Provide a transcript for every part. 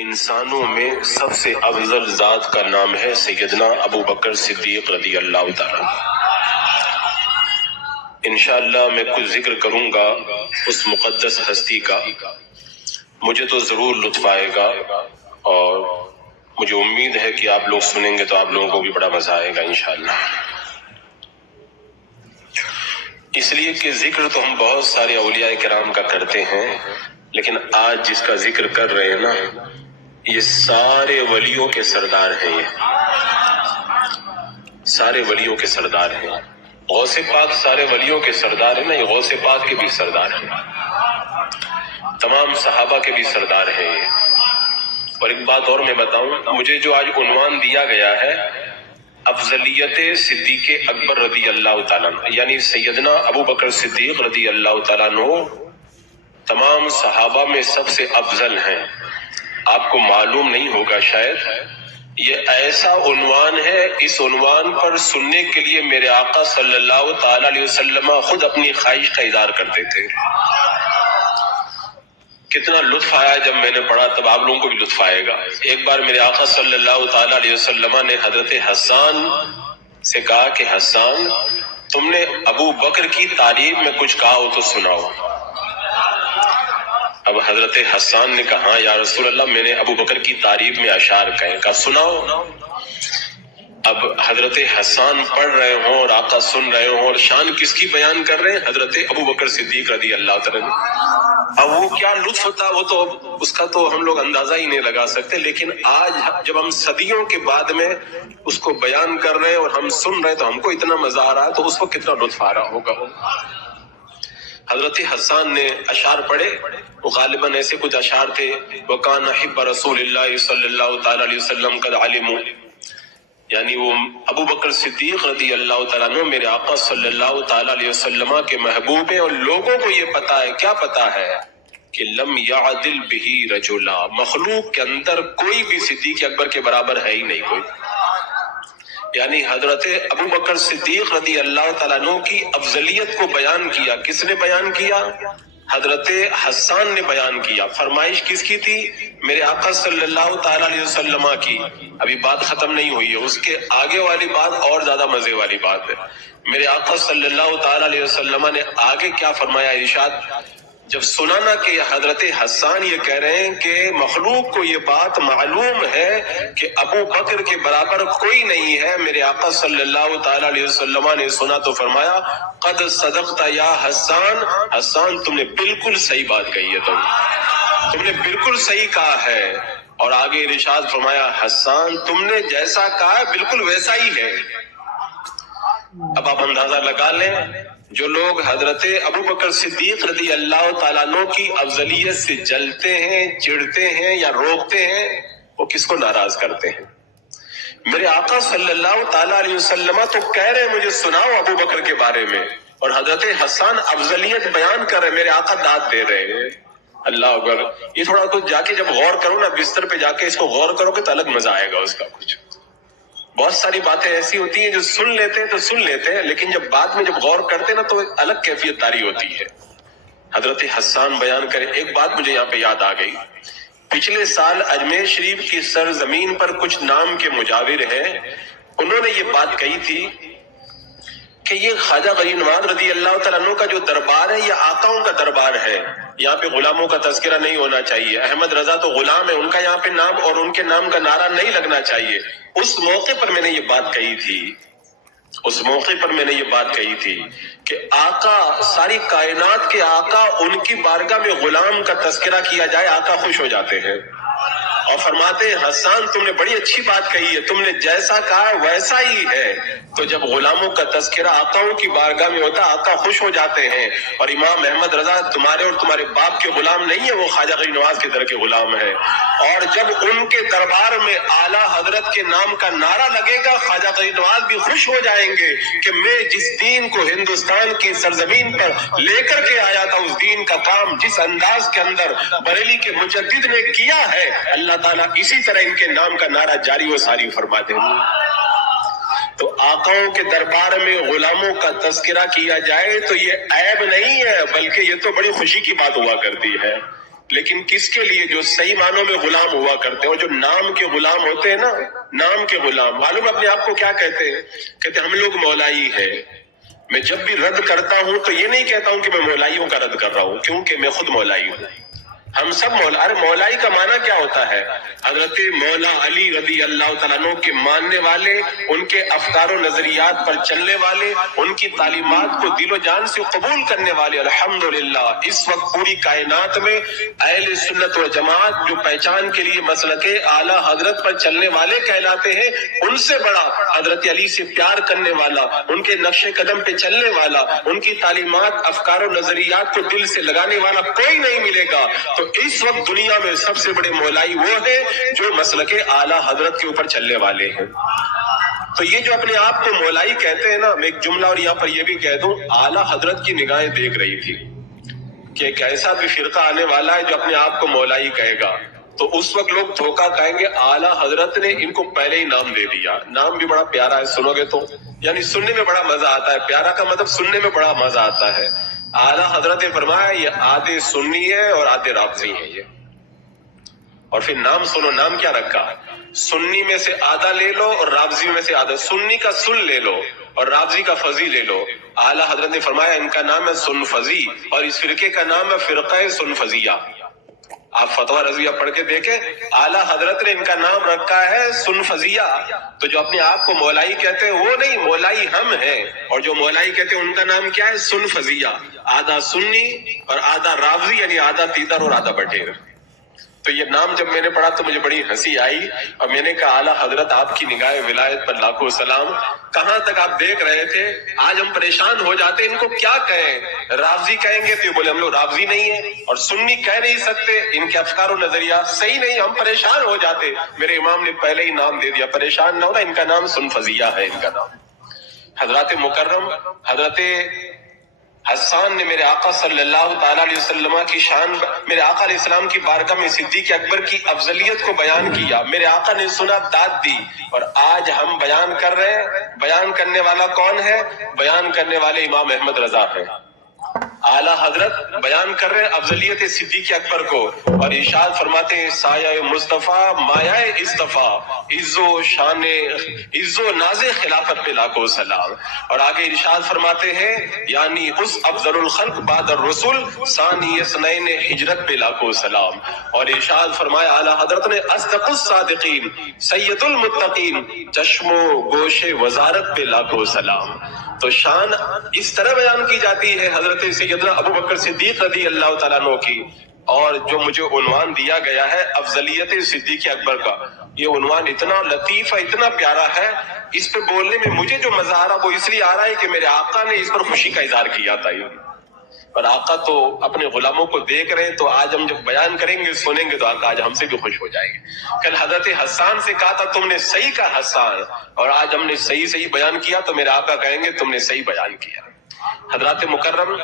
انسانوں میں سب سے افضل ذات کا نام ہے سیدنا ابو بکر صدیق رضی اللہ تعالیٰ۔ انشاءاللہ میں کچھ ذکر کروں گا اس مقدس ہستی کا، مجھے تو ضرور لطف آئے گا اور مجھے امید ہے کہ آپ لوگ سنیں گے تو آپ لوگوں کو بھی بڑا مزہ آئے گا انشاءاللہ۔ اس لیے کہ ذکر تو ہم بہت سارے اولیاء کرام کا کرتے ہیں، لیکن آج جس کا ذکر کر رہے ہیں نا، یہ سارے ولیوں کے سردار ہیں، یہ سارے ولیوں کے سردار ہیں۔ غوث پاک سارے ولیوں کے سردار ہیں نا، یہ غوث پاک کے بھی سردار ہیں، تمام صحابہ کے بھی سردار ہیں یہ۔ اور ایک بات اور میں بتاؤں، مجھے جو آج عنوان دیا گیا ہے افضلیت صدیق اکبر رضی اللہ تعالیٰ عنہ، یعنی سیدنا ابو بکر صدیق رضی اللہ تعالیٰ عنہ تمام صحابہ میں سب سے افضل ہیں۔ آپ کو معلوم نہیں ہوگا شاید، یہ ایسا عنوان ہے، اس عنوان پر سننے کے لیے میرے آقا صلی اللہ تعالی علیہ وسلم خود اپنی خواہش کا اظہار کرتے تھے۔ کتنا لطف آیا جب میں نے پڑھا، تب آپ لوگوں کو بھی لطف آئے گا۔ ایک بار میرے آقا صلی اللہ تعالی علیہ وسلم نے حضرت حسان سے کہا کہ حسان، تم نے ابو بکر کی تعریف میں کچھ کہا ہو تو سناؤ۔ اب حضرت حسان نے کہا، ہاں یا رسول اللہ، میں نے ابو بکر کی تعریف میں اشعار کہے، کہا سناؤ۔ اب حضرت حسان پڑھ رہے ہوں اور آقا سن رہے ہوں، اور شان کس کی بیان کر رہے ہیں؟ حضرت ابو بکر صدیق رضی اللہ تعالیٰ عنہ۔ اب وہ کیا لطف تھا، وہ تو اس کا تو ہم لوگ اندازہ ہی نہیں لگا سکتے، لیکن آج جب ہم صدیوں کے بعد میں اس کو بیان کر رہے ہیں اور ہم سن رہے ہیں تو ہم کو اتنا مزہ آ رہا ہے، تو اس کو کتنا لطف آ رہا ہوگا۔ حضرت حسان نے اشعار پڑھے، وہ غالباً ایسے کچھ اشعار تھے، وَكَانَ حِبَّ رَسُولِ اللَّهِ صلی اللہ تعالی علیہ وسلم قَدْ عَلِمُوا، یعنی وہ ابو بکر صدیق رضی اللہ تعالیٰ عنہ میرے آقا صلی اللہ تعالی علیہ وسلم کے محبوب ہیں، اور لوگوں کو یہ پتا ہے، کیا پتا ہے کہ لم يعدل به رجلا، مخلوق کے اندر کوئی بھی صدیق اکبر کے برابر ہے ہی نہیں کوئی۔ یعنی حضرت ابو بکر صدیق رضی اللہ تعالیٰ عنہ کی افضلیت کو بیان کیا، کس نے بیان کیا؟ حضرت حسان نے بیان کیا۔ فرمائش کس کی تھی؟ میرے آقا صلی اللہ تعالی علیہ وسلم کی۔ ابھی بات ختم نہیں ہوئی ہے، اس کے آگے والی بات اور زیادہ مزے والی بات ہے۔ میرے آقا صلی اللہ تعالی علیہ وسلم نے آگے کیا فرمایا؟ ارشاد جب سنا نا کہ حضرت حسان یہ کہہ رہے ہیں کہ مخلوق کو یہ بات معلوم ہے کہ ابو بکر کے برابر کوئی نہیں ہے، میرے آقا صلی اللہ تعالی علیہ وسلم نے سنا تو فرمایا قد صدقت یا حسان، حسان تم نے بالکل صحیح بات کہی ہے، تم نے بالکل صحیح کہا ہے۔ اور آگے ارشاد فرمایا حسان تم نے جیسا کہا ہے بالکل ویسا ہی ہے۔ اب آپ اندازہ لگا لیں، جو لوگ حضرت ابو بکر صدیق رضی اللہ تعالیٰ عنہ کی افضلیت سے جلتے ہیں، چڑھتے ہیں یا روکتے ہیں، وہ کس کو ناراض کرتے ہیں؟ میرے آقا صلی اللہ تعالیٰ علیہ وسلم تو کہہ رہے ہیں مجھے سناؤ ابو بکر کے بارے میں، اور حضرت حسان افضلیت بیان کر رہے ہیں، میرے آقا داد دے رہے ہیں۔ اللہ اکبر۔ یہ تھوڑا کچھ جا کے جب غور کرو نا، بستر پہ جا کے اس کو غور کرو کہ تو الگ مزہ آئے گا اس کا کچھ۔ بہت ساری باتیں ایسی ہوتی ہیں جو سن لیتے ہیں تو سن لیتے ہیں، لیکن جب بعد میں جب غور کرتے ہیں نا تو ایک الگ کیفیت طاری ہوتی ہے۔ حضرت حسان بیان کرے، ایک بات مجھے یہاں پہ یاد آ گئی۔ پچھلے سال اجمیر شریف کی سرزمین پر کچھ نام کے مجاور ہیں، انہوں نے یہ بات کہی تھی کہ یہ خواجہ غریب نواز رضی اللہ تعالیٰ عنہ کا جو دربار ہے یہ آقاؤں کا دربار ہے، یہاں پہ غلاموں کا تذکرہ نہیں ہونا چاہیے۔ احمد رضا تو غلام ہے، ان کا یہاں پہ نام اور ان کے نام کا نعرہ نہیں لگنا چاہیے۔ اس موقع پر میں نے یہ بات کہی تھی، اس موقع پر میں نے یہ بات کہی تھی کہ آقا، ساری کائنات کے آقا، ان کی بارگاہ میں غلام کا تذکرہ کیا جائے آقا خوش ہو جاتے ہیں، اور فرماتے ہیں حسان تم نے بڑی اچھی بات کہی ہے، تم نے جیسا کہا ویسا ہی ہے۔ تو جب غلاموں کا تذکرہ آقاؤں کی بارگاہ میں ہوتا آقا خوش ہو جاتے ہیں۔ اور امام احمد رضا تمہارے اور تمہارے باپ کے غلام نہیں ہے، وہ خواجہ غریب نواز کے در کے غلام ہے، اور جب ان کے دربار میں اعلیٰ حضرت کے نام کا نعرہ لگے گا خواجہ غریب نواز بھی خوش ہو جائیں گے کہ میں جس دین کو ہندوستان کی سرزمین پر لے کر کے آیا تھا، اس دین کا کام جس انداز کے اندر بریلی کے مجدد نے کیا ہے، اللہ تعالیٰ اسی طرح ان کے نام کا نعرہ جاری و ساری فرما دیں۔ تو آقاؤں کے دربار میں غلاموں کا تذکرہ کیا جائے تو یہ عیب نہیں ہے، بلکہ یہ تو بڑی خوشی کی بات ہوا کرتی ہے۔ لیکن کس کے لیے؟ جو صحیح معنوں میں غلام ہوا کرتے ہیں، اور جو نام کے غلام ہوتے ہیں نا، نام کے غلام، معلوم اپنے آپ کو کیا کہتے ہیں؟ کہتے ہیں ہم لوگ مولائی ہیں۔ میں جب بھی رد کرتا ہوں تو یہ نہیں کہتا ہوں کہ میں مولائیوں کا رد کر رہا ہوں، کیونکہ میں خود مولائی ہوں۔ ہم سب مولا، ارے مولائی کا معنی کیا ہوتا ہے؟ حضرت مولا علی رضی اللہ تعالیٰ عنہ کے ماننے والے، ان کے افکار و نظریات پر چلنے والے، ان کی تعلیمات کو دل و جان سے قبول کرنے والے۔ الحمدللہ اس وقت پوری کائنات میں اہل سنت و جماعت جو پہچان کے لیے مسلک اعلیٰ حضرت پر چلنے والے کہلاتے ہیں، ان سے بڑا حضرت علی سے پیار کرنے والا، ان کے نقش قدم پہ چلنے والا، ان کی تعلیمات، افکار و نظریات کو دل سے لگانے والا کوئی نہیں ملے گا۔ تو اس وقت دنیا میں سب سے بڑے مولائی وہ ہیں جو مسلک اعلیٰ حضرت کے اوپر چلنے والے ہیں۔ تو یہ جو اپنے آپ کو مولائی کہتے ہیں نا، میں ایک جملہ اور یہاں پر یہ بھی کہہ دوں، اعلیٰ حضرت کی نگاہیں دیکھ رہی تھی کہ ایک ایسا بھی فرقہ آنے والا ہے جو اپنے آپ کو مولائی کہے گا، تو اس وقت لوگ دھوکہ کہیں گے اعلیٰ حضرت نے ان کو پہلے ہی نام دے دیا۔ نام بھی بڑا پیارا ہے، سنو گے تو یعنی سننے میں بڑا مزہ آتا ہے۔ پیارا کا مطلب سننے میں بڑا مزہ آتا ہے۔ اعلیٰ حضرت نے فرمایا یہ آدھے سنی ہے اور آدھے رافضی ہیں یہ۔ اور پھر نام سنو، نام کیا رکھا؟ سنی میں سے آدھا لے لو اور رافضی میں سے آدھا، سنی کا سن لے لو اور رافضی کا فضی لے لو۔ اعلیٰ حضرت نے فرمایا ان کا نام ہے سن فضی، اور اس فرقے کا نام ہے فرقہ سن فضیہ۔ آپ فتویٰ رضویہ پڑھ کے دیکھیں، اعلیٰ حضرت نے ان کا نام رکھا ہے سن فضیہ۔ تو جو اپنے آپ کو مولائی کہتے ہیں وہ نہیں، مولائی ہم ہیں، اور جو مولائی کہتے ہیں ان کا نام کیا ہے؟ سن فضیہ، آدھا سنی اور آدھا رافضی، یعنی آدھا تیتر اور آدھا بٹیر۔ تو یہ نام جب میں نے پڑھا تو مجھے بڑی ہنسی آئی، اور میں نے کہا اعلیٰ حضرت آپ کی نگاہ ولایت پر لاکھوں سلام، کہاں تک آپ دیکھ رہے تھے؟ آج ہم پریشان ہو جاتے ان کو کیا کہیں؟ رافضی کہیں گے تو یہ بولے ہم لوگ رافضی نہیں ہیں، اور سنی کہہ نہیں سکتے، ان کے افکار و نظریات صحیح نہیں، ہم پریشان ہو جاتے۔ میرے امام نے پہلے ہی نام دے دیا، پریشان نہ ہونا، ان کا نام سن فضیہ ہے، ان کا نام۔ حضرات مکرم، حضرت حسان نے میرے آقا صلی اللہ تعالیٰ علیہ وسلم کی شان، میرے آقا علیہ السلام کی بارگاہ میں صدیق اکبر کی افضلیت کو بیان کیا۔ میرے آقا نے سنا، داد دی، اور آج ہم بیان کر رہے ہیں۔ بیان کرنے والا کون ہے؟ بیان کرنے والے امام احمد رضا ہیں۔ اعلیٰ حضرت بیان کر رہے ہیں افضلیت صدیق اکبر کو، اور ارشاد فرماتے ہیں سایہ مصطفیٰ مایہ اصطفیٰ، عز و شان، عز و ناز خلافت پہ لاکھوں سلام۔ اور آگے ارشاد فرماتے ہیں یعنی اس افضل الخلق بعد الرسل ثانی اثنین ہجرت پہ لاکھوں سلام۔ اور ارشاد فرمایا اعلیٰ حضرت نے اصدق الصادقین سید المتقین، چشم و گوش وزارت پہ لاکھوں سلام۔ تو شان اس طرح بیان کی جاتی ہے حضرت سیدنا ابو بکر صدیق رضی اللہ تعالیٰ عنہ کی۔ اور جو مجھے عنوان دیا گیا ہے افضلیت صدیق اکبر کا، یہ عنوان اتنا لطیف ہے، اتنا پیارا ہے، اس پہ بولنے میں مجھے جو مزہ آ رہا وہ اس لیے آ رہا ہے کہ میرے آقا نے اس پر خوشی کا اظہار کیا تھا۔ اور آقا تو اپنے غلاموں کو دیکھ رہے ہیں، تو آج ہم جب بیان کریں گے، سنیں گے، تو آقا آج ہم سے بھی خوش ہو جائیں گے۔ کل حضرت حسان سے کہا تھا تم نے صحیح کہا حسان، اور آج ہم نے صحیح بیان کیا، تو میرے آقا کہیں گے تم نے صحیح بیان کیا۔ حضرات مکرم،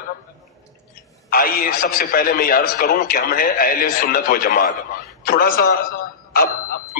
آئیے سب سے پہلے میں یہ عرض کروں کہ ہم ہیں اہل سنت و جماعت۔ تھوڑا سا اب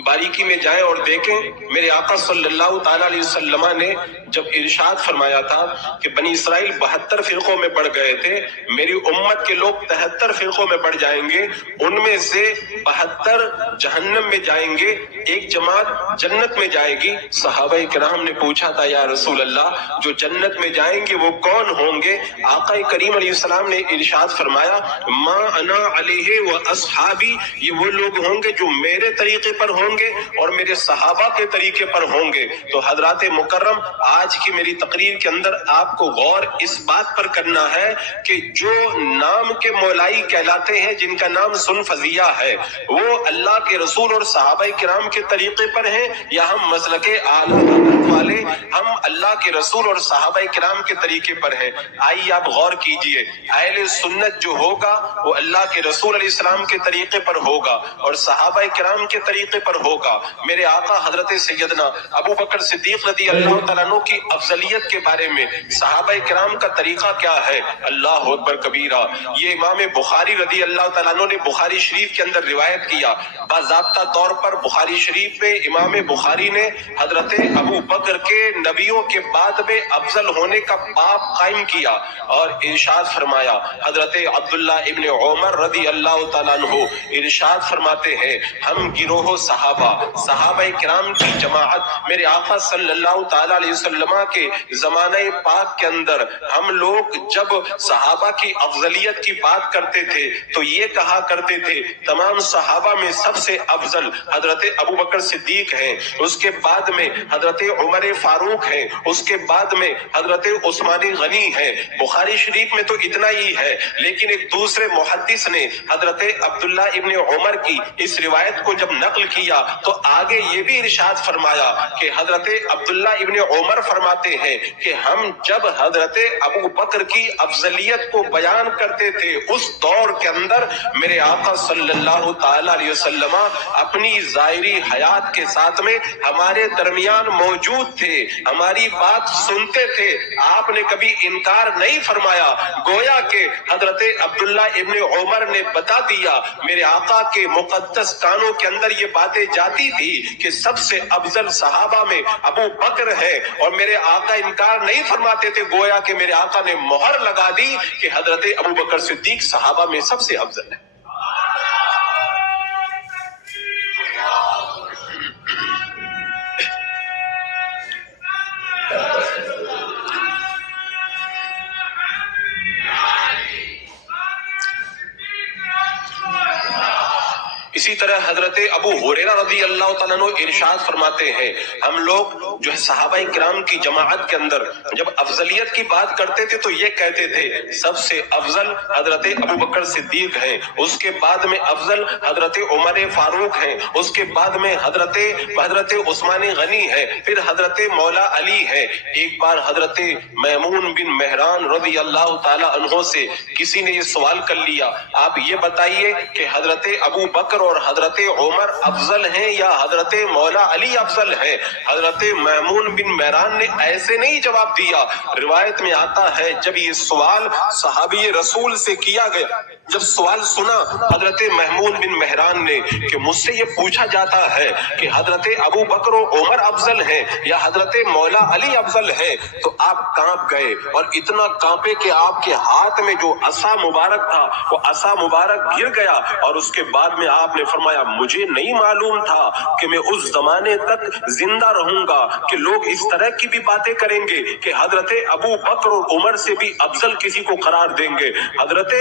باریکی میں جائیں اور دیکھیں، میرے آقا صلی اللہ تعالیٰ علیہ وسلم نے جب ارشاد فرمایا تھا کہ بنی اسرائیل 72 فرقوں میں بڑھ گئے تھے، میری امت کے لوگ 73 فرقوں میں بڑھ جائیں گے، ان میں سے 72 جہنم میں جائیں گے، ایک جماعت جنت میں جائے گی۔ صحابہ کرام نے پوچھا تھا یا رسول اللہ جو جنت میں جائیں گے وہ کون ہوں گے؟ آقا کریم علیہ السلام نے ارشاد فرمایا ما انا علیہ و اصحابی، یہ وہ لوگ ہوں گے جو میرے طریقے پر ہوں گے اور میرے صحابہ کے طریقے پر ہوں گے۔ تو حضرات مکرم، آج کی میری تقریر کے اندر آپ کو غور اس بات پر کرنا ہے کہ جو نام کے مولائی کہلاتے ہیں، جن کا نام سن فضیہ ہے، وہ اللہ کے رسول اور صحابہ کرام کے طریقے پر ہیں، یا ہم مسلک اعلیٰ حضرت والے ہم اللہ کے رسول اور صحابہ کرام کے طریقے پر ہیں؟ آئیے آپ غور کیجئے، اہل سنت جو ہوگا وہ اللہ کے رسول علیہ السلام کے طریقے پر ہوگا، اور صحابہ کرام کے طریقے طریقے پر ہوگا۔ میرے آقا حضرت سیدنا ابو بکر صدیق رضی اللہ تعالیٰ عنہ کی افضلیت کے بارے میں صحابہ کرام کا طریقہ کیا ہے، اللہ اکبر کبیرہ، یہ امام بخاری رضی اللہ تعالیٰ عنہ نے بخاری شریف کے اندر روایت کیا۔ باضابطہ طور پر بخاری شریف میں امام بخاری نے حضرت ابو بکر کے نبیوں کے بعد میں افضل ہونے کا باب قائم کیا اور ارشاد فرمایا۔ حضرت عبداللہ ابن عمر رضی اللہ تعالیٰ عنہ ارشاد فرماتے ہیں، ہم گروہ صحابہ کرام کی جماعت میرے آقا صلی اللہ تعالیٰ علیہ وسلم کے زمانہ پاک کے اندر ہم لوگ جب صحابہ کی افضلیت کی بات کرتے تھے تو یہ کہا کرتے تھے تمام صحابہ میں سب سے افضل حضرت ابو بکر صدیق ہیں، اس کے بعد میں حضرت عمر فاروق ہیں، اس کے بعد میں حضرت عثمان غنی ہیں۔ بخاری شریف میں تو اتنا ہی ہے، لیکن ایک دوسرے محدث نے حضرت عبداللہ ابن عمر کی اس روایت کو جب نقل کیا تو آگے یہ بھی ارشاد فرمایا کہ حضرت عبداللہ ابن عمر فرماتے ہیں کہ ہم جب حضرت ابو بکر کی افضلیت کو بیان کرتے تھے اس دور کے اندر میرے آقا صلی اللہ تعالی علیہ وسلم اپنی ظاہری حیات کے ساتھ میں ہمارے درمیان موجود تھے، ہماری بات سنتے تھے، آپ نے کبھی انکار نہیں فرمایا۔ گویا کہ حضرت عبداللہ ابن عمر نے بتا دیا، میرے آقا کے مقدس کانوں کے اندر یہ باتیں جاتی تھی کہ سب سے افضل صحابہ میں ابو بکر ہے، اور میرے آقا انکار نہیں فرماتے تھے۔ گویا کہ میرے آقا نے مہر لگا دی کہ حضرت ابو بکر صدیق صحابہ میں سب سے افضل ہے۔ اسی طرح حضرت ابو ہریرہ رضی اللہ تعالیٰ عنہ ارشاد فرماتے ہیں، ہم لوگ جو ہے صحابہ کرام کی جماعت کے اندر جب افضلیت کی بات کرتے تھے تو یہ کہتے تھے سب سے افضل حضرت ابو بکر صدیق ہیں، اس کے بعد میں افضل حضرت عمر فاروق ہیں، اس کے بعد میں حضرت عثمان غنی ہے، پھر حضرت مولا علی ہے۔ ایک بار حضرت میمون بن مہران رضی اللہ تعالیٰ عنہ سے کسی نے یہ سوال کر لیا، آپ یہ بتائیے کہ حضرت ابو بکر اور حضرت عمر افضل ہیں یا حضرت مولا علی افضل ہیں؟ حضرت میمون بن مہران نے ایسے نہیں جواب دیا۔ روایت میں آتا ہے جب یہ سوال صحابی رسول سے کیا گیا، جب سوال سنا حضرت محمود بن مہران نے کہ مجھ سے یہ پوچھا جاتا ہے کہ حضرت ابو بکر و عمر افضل ہیں یا حضرت مولا علی افضل ہیں، تو آپ کانپ گئے اور اتنا کانپے کہ آپ کے ہاتھ میں جو عصا مبارک تھا وہ عصا مبارک گر گیا، اور اس کے بعد میں آپ نے فرمایا مجھے نہیں معلوم تھا کہ میں اس زمانے تک زندہ رہوں گا کہ لوگ اس طرح کی بھی باتیں کریں گے کہ حضرت ابو بکر اور عمر سے بھی افضل کسی کو قرار دیں گے۔ حضرت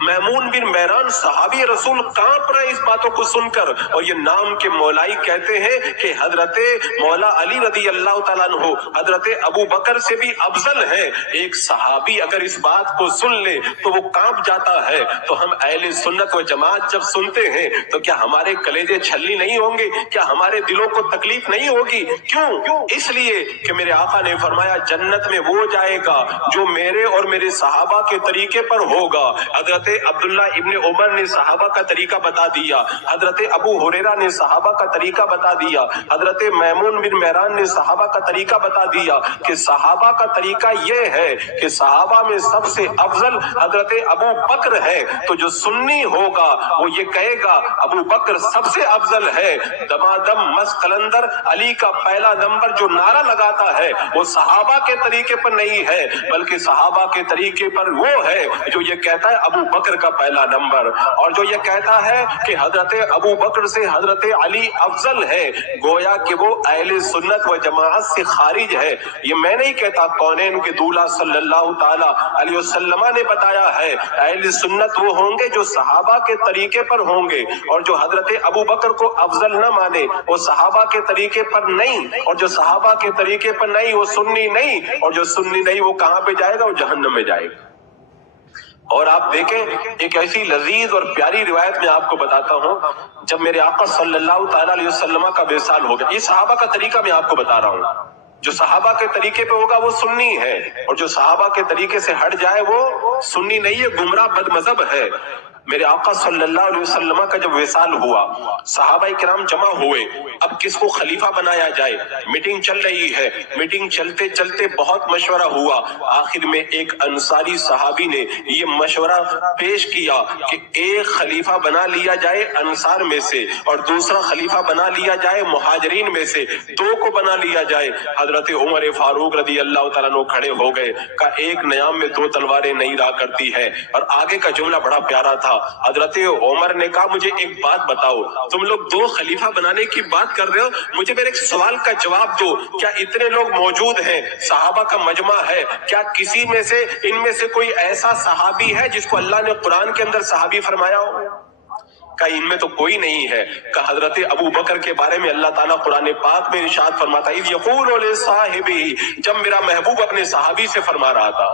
میمون بن مہران صحابی رسول کانپ رہے اس باتوں کو سن کر، اور یہ نام کے مولائی کہتے ہیں کہ حضرت مولا علی رضی اللہ تعالیٰ عنہ حضرت ابو بکر سے بھی افضل ہیں۔ ایک صحابی اگر اس بات کو سن لے تو وہ کانپ جاتا ہے، تو ہم اہل سنت و جماعت جب سنتے ہیں تو کیا ہمارے کلیجے چھلنی نہیں ہوں گے؟ کیا ہمارے دلوں کو تکلیف نہیں ہوگی؟ کیوں؟ اس لیے کہ میرے آقا نے فرمایا جنت میں وہ جائے گا جو میرے اور میرے صحابہ کے طریقے پر ہوگا۔ حضرت عبداللہ ابن عمر نے صحابہ کا طریقہ بتا دیا، حضرت ابو ہریرہ نے صحابہ کا طریقہ بتا دیا، حضرت میمون بن مہران نے صحابہ کا طریقہ بتا دیا کہ صحابہ کا طریقہ یہ ہے کہ صحابہ میں سب سے افضل حضرت ابو بکر ہے۔ تو جو سنی ہوگا وہ یہ کہے گا ابو بکر سب سے افضل ہے۔ دمادم مست قلندر علی کا پہلا نمبر جو نعرہ لگاتا ہے وہ صحابہ کے طریقے پر نہیں ہے، بلکہ صحابہ کے طریقے پر وہ ہے جو یہ کہتا ہے ابو بکر کا پہلا نمبر، اور جو یہ کہتا ہے کہ حضرت ابو بکر سے حضرت علی افضل ہے، گویا کہ وہ اہل سنت و جماعت سے خارج ہے۔ یہ میں نہیں کہتا، کونین کے دولہ صلی اللہ تعالی علیہ وسلم نے بتایا ہے اہل سنت وہ ہوں گے جو صحابہ کے طریقے پر ہوں گے، اور جو حضرت ابو بکر کو افضل نہ مانے وہ صحابہ کے طریقے پر نہیں، اور جو صحابہ کے طریقے پر نہیں وہ سنی نہیں، اور جو سنی نہیں وہ کہاں پہ جائے گا؟ وہ جہنم میں جائے گا۔ اور آپ دیکھیں ایک ایسی لذیذ اور پیاری روایت میں آپ کو بتاتا ہوں، جب میرے آقا صلی اللہ تعالی علیہ وسلم کا وصال ہو گیا، یہ صحابہ کا طریقہ میں آپ کو بتا رہا ہوں، جو صحابہ کے طریقے پہ ہوگا وہ سنی ہے، اور جو صحابہ کے طریقے سے ہٹ جائے وہ سنی نہیں ہے، گمراہ بد مذہب ہے۔ میرے آقا صلی اللہ علیہ وسلم کا جب وصال ہوا، صحابہ کرام جمع ہوئے، اب کس کو خلیفہ بنایا جائے، میٹنگ چل رہی ہے، میٹنگ چلتے چلتے بہت مشورہ ہوا، آخر میں ایک انصاری صحابی نے یہ مشورہ پیش کیا کہ ایک خلیفہ بنا لیا جائے انصار میں سے اور دوسرا خلیفہ بنا لیا جائے مہاجرین میں سے، دو کو بنا لیا جائے۔ حضرت عمر فاروق رضی اللہ تعالیٰ عنہ کھڑے ہو گئے، کہا ایک نیام میں دو تلواریں نہیں رہا کرتی ہے، اور آگے کا جملہ بڑا پیارا تھا۔ حضرت عمر نے کہا مجھے ایک بات بتاؤ، تم لوگ دو خلیفہ بنانے کی بات کر رہے ہو، مجھے میرے ایک سوال کا جواب دو، کیا اتنے لوگ موجود ہیں، صحابہ کا مجمع ہے، کیا کسی میں سے ان میں سے کوئی ایسا صحابی ہے جس کو اللہ نے قرآن کے اندر صحابی فرمایا ہو؟ کہ ان میں تو کوئی نہیں ہے۔ کہ حضرت ابو بکر کے بارے میں اللہ تعالیٰ قرآن پاک میں ارشاد فرماتا ہے، یقول لصاحبہ، جب میرا محبوب اپنے صحابی سے فرما رہا تھا۔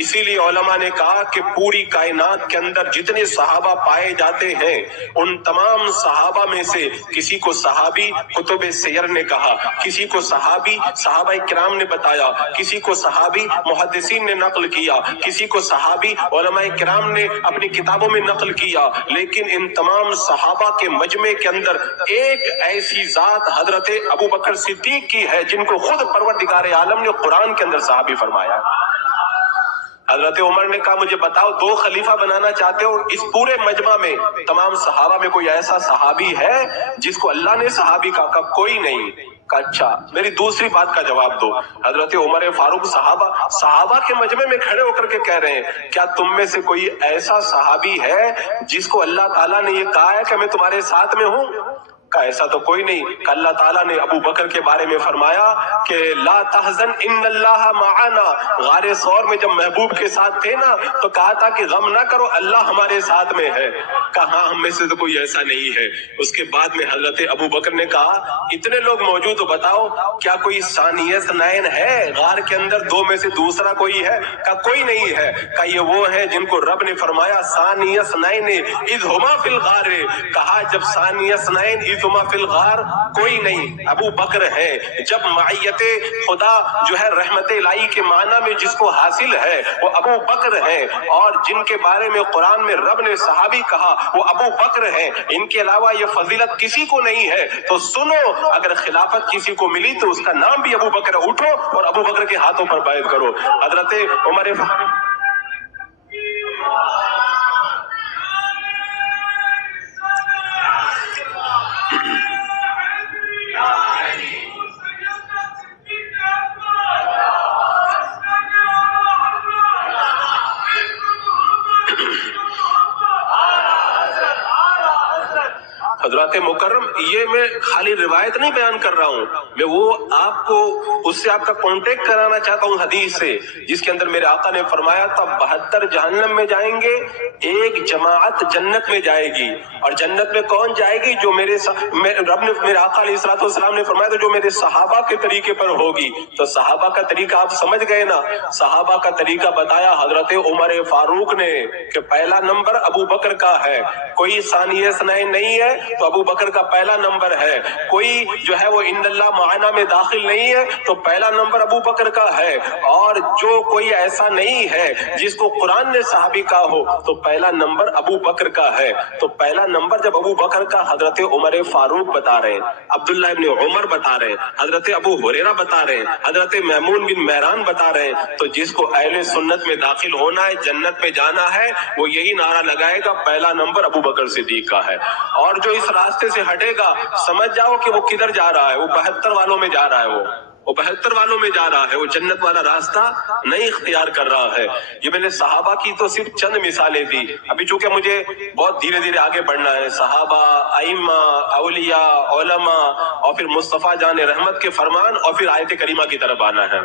اسی لیے علماء نے کہا کہ پوری کائنات کے اندر جتنے صحابہ پائے جاتے ہیں ان تمام صحابہ میں سے کسی کو صحابی کتب سیر نے کہا، کسی کو صحابی صحابہ کرام نے بتایا، کسی کو صحابی محدثین نے نقل کیا، کسی کو صحابی علماء کرام نے اپنی کتابوں میں نقل کیا، لیکن ان تمام صحابہ کے مجمع کے اندر ایک ایسی ذات حضرت ابو بکر صدیق کی ہے جن کو خود پروردگار عالم نے قرآن کے اندر صحابی فرمایا۔ حضرت عمر نے کہا مجھے بتاؤ، دو خلیفہ بنانا چاہتے ہو، اس پورے مجمع میں تمام صحابہ میں کوئی ایسا صحابی ہے جس کو اللہ نے صحابی کہا؟ کوئی نہیں۔ کہا اچھا میری دوسری بات کا جواب دو۔ حضرت عمر فاروق صحابہ کے مجمع میں کھڑے ہو کر کے کہہ رہے ہیں کیا تم میں سے کوئی ایسا صحابی ہے جس کو اللہ تعالیٰ نے یہ کہا ہے کہ میں تمہارے ساتھ میں ہوں؟ کہا ایسا تو کوئی نہیں۔ کہ اللہ تعالیٰ نے ابو بکر کے بارے میں فرمایا کہ لا تحزن ان اللہ معنا، غار ثور میں جب محبوب کے ساتھ تھے نا تو کہا تھا کہ غم نہ کرو، اللہ ہمارے ساتھ میں ہے۔ کہا ہم میں سے تو کوئی ایسا نہیں ہے۔ اس کے بعد میں حضرت ابو بکر نے کہا اتنے لوگ موجود، بتاؤ کیا کوئی ثانیہ اثنین ہے غار کے اندر، دو میں سے دوسرا کوئی ہے؟ کہا کوئی نہیں ہے۔ کہا یہ وہ ہے جن کو رب نے فرمایا ثانیہ اثنین اذ ہما فی الغار، کہا جب ثانیہ اثنین اذ ہما فی الغار کوئی نہیں، ابو بکر ہے۔ جب معیت خدا جو ہے رحمت الہی کے معنی میں جس کو حاصل ہے وہ ابو بکر ہے، اور جن کے بارے میں قرآن میں رب نے صحابی کہا وہ ابو بکر ہیں، ان کے علاوہ یہ فضیلت کسی کو نہیں ہے۔ تو سنو، اگر خلافت کسی کو ملی تو اس کا نام بھی ابو بکر ہے، اٹھو اور ابو بکر کے ہاتھوں پر بیعت کرو۔ حضرت عمر حضرات مکرم، یہ میں خالی روایت نہیں بیان کر رہا ہوں، میں وہ آپ کو اس سے آپ کا کانٹیکٹ کرانا چاہتا ہوں حدیث سے، جس کے اندر میرے آقا نے فرمایا تھا 72 جہنم میں جائیں گے، ایک جماعت جنت میں جائے گی۔ اور جنت میں کون جائے گی؟ جو رب نے میرے آقا علیہ الصلوۃ والسلام نے فرمایا تھا جو میرے صحابہ کے طریقے پر ہوگی۔ تو صحابہ کا طریقہ آپ سمجھ گئے نا، صحابہ کا طریقہ بتایا حضرت عمر فاروق نے کہ پہلا نمبر ابو بکر کا ہے، کوئی ثانیہ اثنین نہیں ہے تو ابو بکر کا پہلا نمبر ہے، کوئی جو ہے وہ ان اللہ معنا میں داخل نہیں ہے تو پہلا نمبر ابو بکر کا ہے، اور جو کوئی ایسا نہیں ہے جس کو قرآن نے صحابی کہا ہو تو پہلا نمبر ابو بکر کا ہے۔ تو پہلا نمبر جب ابو بکر کا حضرت عمر فاروق بتا رہے ہیں، عبداللہ ابن عمر بتا رہے ہیں، حضرت ابو ہریرہ بتا رہے ہیں، حضرت میمون بن مہران بتا رہے ہیں، تو جس کو اہل سنت میں داخل ہونا ہے، جنت میں جانا ہے، وہ یہی نعرہ لگائے گا پہلا نمبر ابو بکر صدیق کا ہے۔ اور جو اس راستے سے ہٹے گا سمجھ جاؤ کہ وہ کدھر جا رہا ہے، وہ 72 والوں میں جا رہا ہے، وہ 72 والوں میں جا رہا ہے، وہ جنت والا راستہ نہیں اختیار کر رہا ہے۔ یہ میں نے صحابہ کی تو صرف چند مثالیں دی، ابھی چونکہ مجھے بہت دھیرے دھیرے آگے بڑھنا ہے۔ صحابہ، ائمہ، اولیاء، علماء، اور پھر مصطفیٰ جان رحمت کے فرمان، اور پھر آیت کریمہ کی طرف آنا ہے۔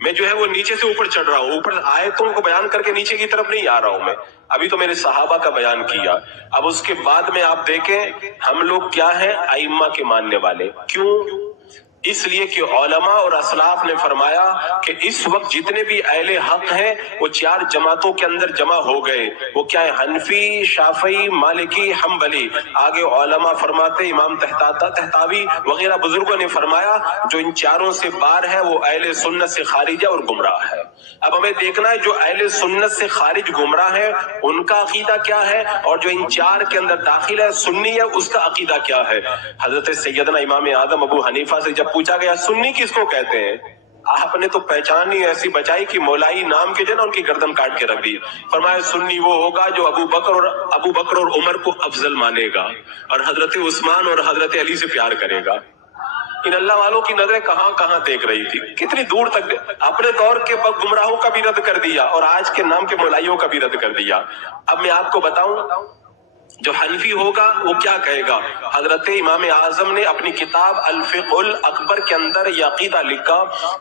میں جو ہے وہ نیچے سے اوپر چڑھ رہا ہوں، اوپر آیتوں کو بیان کر کے نیچے کی طرف نہیں آ رہا ہوں میں۔ ابھی تو میرے صحابہ کا بیان کیا، اب اس کے بعد میں آپ دیکھیں ہم لوگ کیا ہیں، ائمہ کے ماننے والے۔ کیوں؟ اس لیے کہ علماء اور اسلاف نے فرمایا کہ اس وقت جتنے بھی اہل حق ہیں وہ چار جماعتوں کے اندر جمع ہو گئے. وہ کیا ہے؟ حنفی، شافعی، مالکی، حنبلی. آگے علماء فرماتے، امام تحتاوی وغیرہ بزرگوں نے فرمایا جو ان چاروں سے باہر ہے وہ اہل سنت سے خارج ہے اور گمراہ ہے. اب ہمیں دیکھنا ہے جو اہل سنت سے خارج گمراہ ہے ان کا عقیدہ کیا ہے، اور جو ان چار کے اندر داخل ہے سنی ہے اس کا عقیدہ کیا ہے. حضرت سیدنا امام اعظم ابو حنیفہ سے جب پوچھا گیا سنی کس کو کہتے ہیں، آپ نے تو پہچان ہی ایسی بچائی کہ مولائی نام کے جو نا ان کی گردن کاٹ کے رکھ دی. فرمایا سنی وہ ہوگا جو ابو بکر اور عمر کو افضل مانے گا اور حضرت عثمان اور حضرت علی سے پیار کرے گا. ان اللہ والوں کی نظریں کہاں کہاں دیکھ رہی تھی، کتنی دور تک اپنے دور کے گمراہوں کا بھی رد کر دیا اور آج کے نام کے مولائیوں کا بھی رد کر دیا. اب میں آپ کو بتاؤں جو حنفی ہوگا وہ کیا کہے گا. حضرت امام اعظم نے اپنی کتاب الفقہ الاکبر کے اندر یہ عقیدہ لکھا،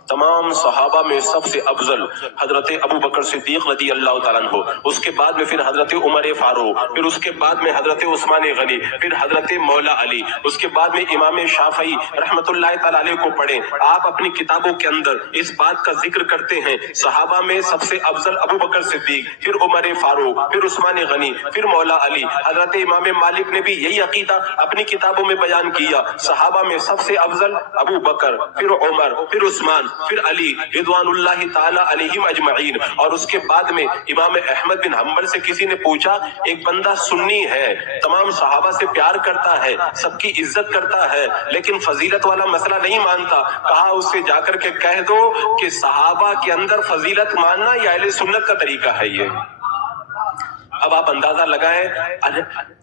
تمام صحابہ میں سب سے افضل حضرت ابو بکر صدیق رضی اللہ تعالیٰ عنہ، اس کے بعد میں پھر حضرت عمر فاروق، پھر اس کے بعد میں حضرت عثمان غنی، پھر حضرت مولا علی، اس کے بعد میں امام شافعی رحمت اللہ تعالیٰ علیہ کو پڑھیں. آپ اپنی کتابوں کے اندر اس بات کا ذکر کرتے ہیں صحابہ میں سب سے افضل ابو بکر صدیق، پھر عمر فاروق، پھر عثمان غنی، پھر مولا علی. حضرت امام مالک نے بھی یہی عقیدہ اپنی کتابوں میں بیان کیا، صحابہ میں سب سے افضل ابو بکر، پھر عمر، پھر عثمان، پھر علی رضوان اللہ تعالی علیہم اجمعین. اور اس کے بعد میں امام احمد بن حنبل سے کسی نے پوچھا ایک بندہ سنی ہے، تمام صحابہ سے پیار کرتا ہے، سب کی عزت کرتا ہے، لیکن فضیلت والا مسئلہ نہیں مانتا. کہا اس سے جا کر کے کہہ دو کہ صحابہ کے اندر فضیلت ماننا یہ اہل سنت کا طریقہ ہے. یہ اب آپ اندازہ لگائیں،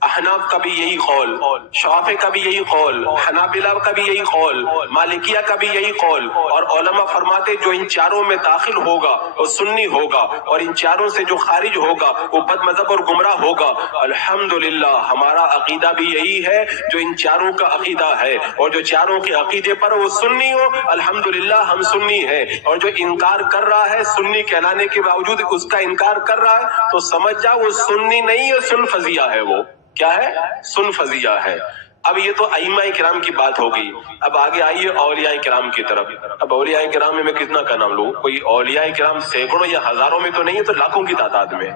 احناف کا بھی یہی قول، شافعی کا بھی یہی قول، حنابلہ کا بھی یہی قول، مالکیہ کا بھی یہی قول. اور علماء فرماتے جو ان چاروں میں داخل ہوگا وہ سنی ہوگا، اور ان چاروں سے جو خارج ہوگا وہ بد مذہب اور گمراہ ہوگا. الحمدللہ ہمارا عقیدہ بھی یہی ہے جو ان چاروں کا عقیدہ ہے، اور جو چاروں کے عقیدے پر وہ سنی ہو الحمدللہ ہم سنی ہیں. اور جو انکار کر رہا ہے سنی کہلانے کے باوجود اس کا انکار کر رہا ہے تو سمجھ جا وہ سنی نہیں ہے، سن فضیہ ہے. وہ کیا ہے؟ سن فضیہ ہے. اب یہ تو ائمہ کرام کی بات ہو گئی. اب آگے آئیے اولیاء کرام کی طرف. اب اولیاء کرام میں کتنا کا نام لوں؟ کوئی اولیاء کرام سینکڑوں یا ہزاروں میں تو نہیں ہے، تو لاکھوں کی تعداد میں.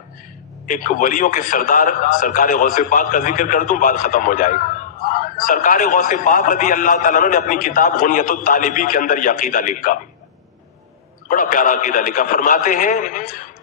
ایک ولیوں کے سردار سرکار غوث پاک کا ذکر کر دوں بات ختم ہو جائے گی. سرکار غوث پاک رضی اللہ تعالیٰ عنہ نے اپنی کتاب غنیۃ الطالبی کے اندر یہ عقیدہ لکھا، بڑا پیارا عقیدہ لکھا. فرماتے ہیں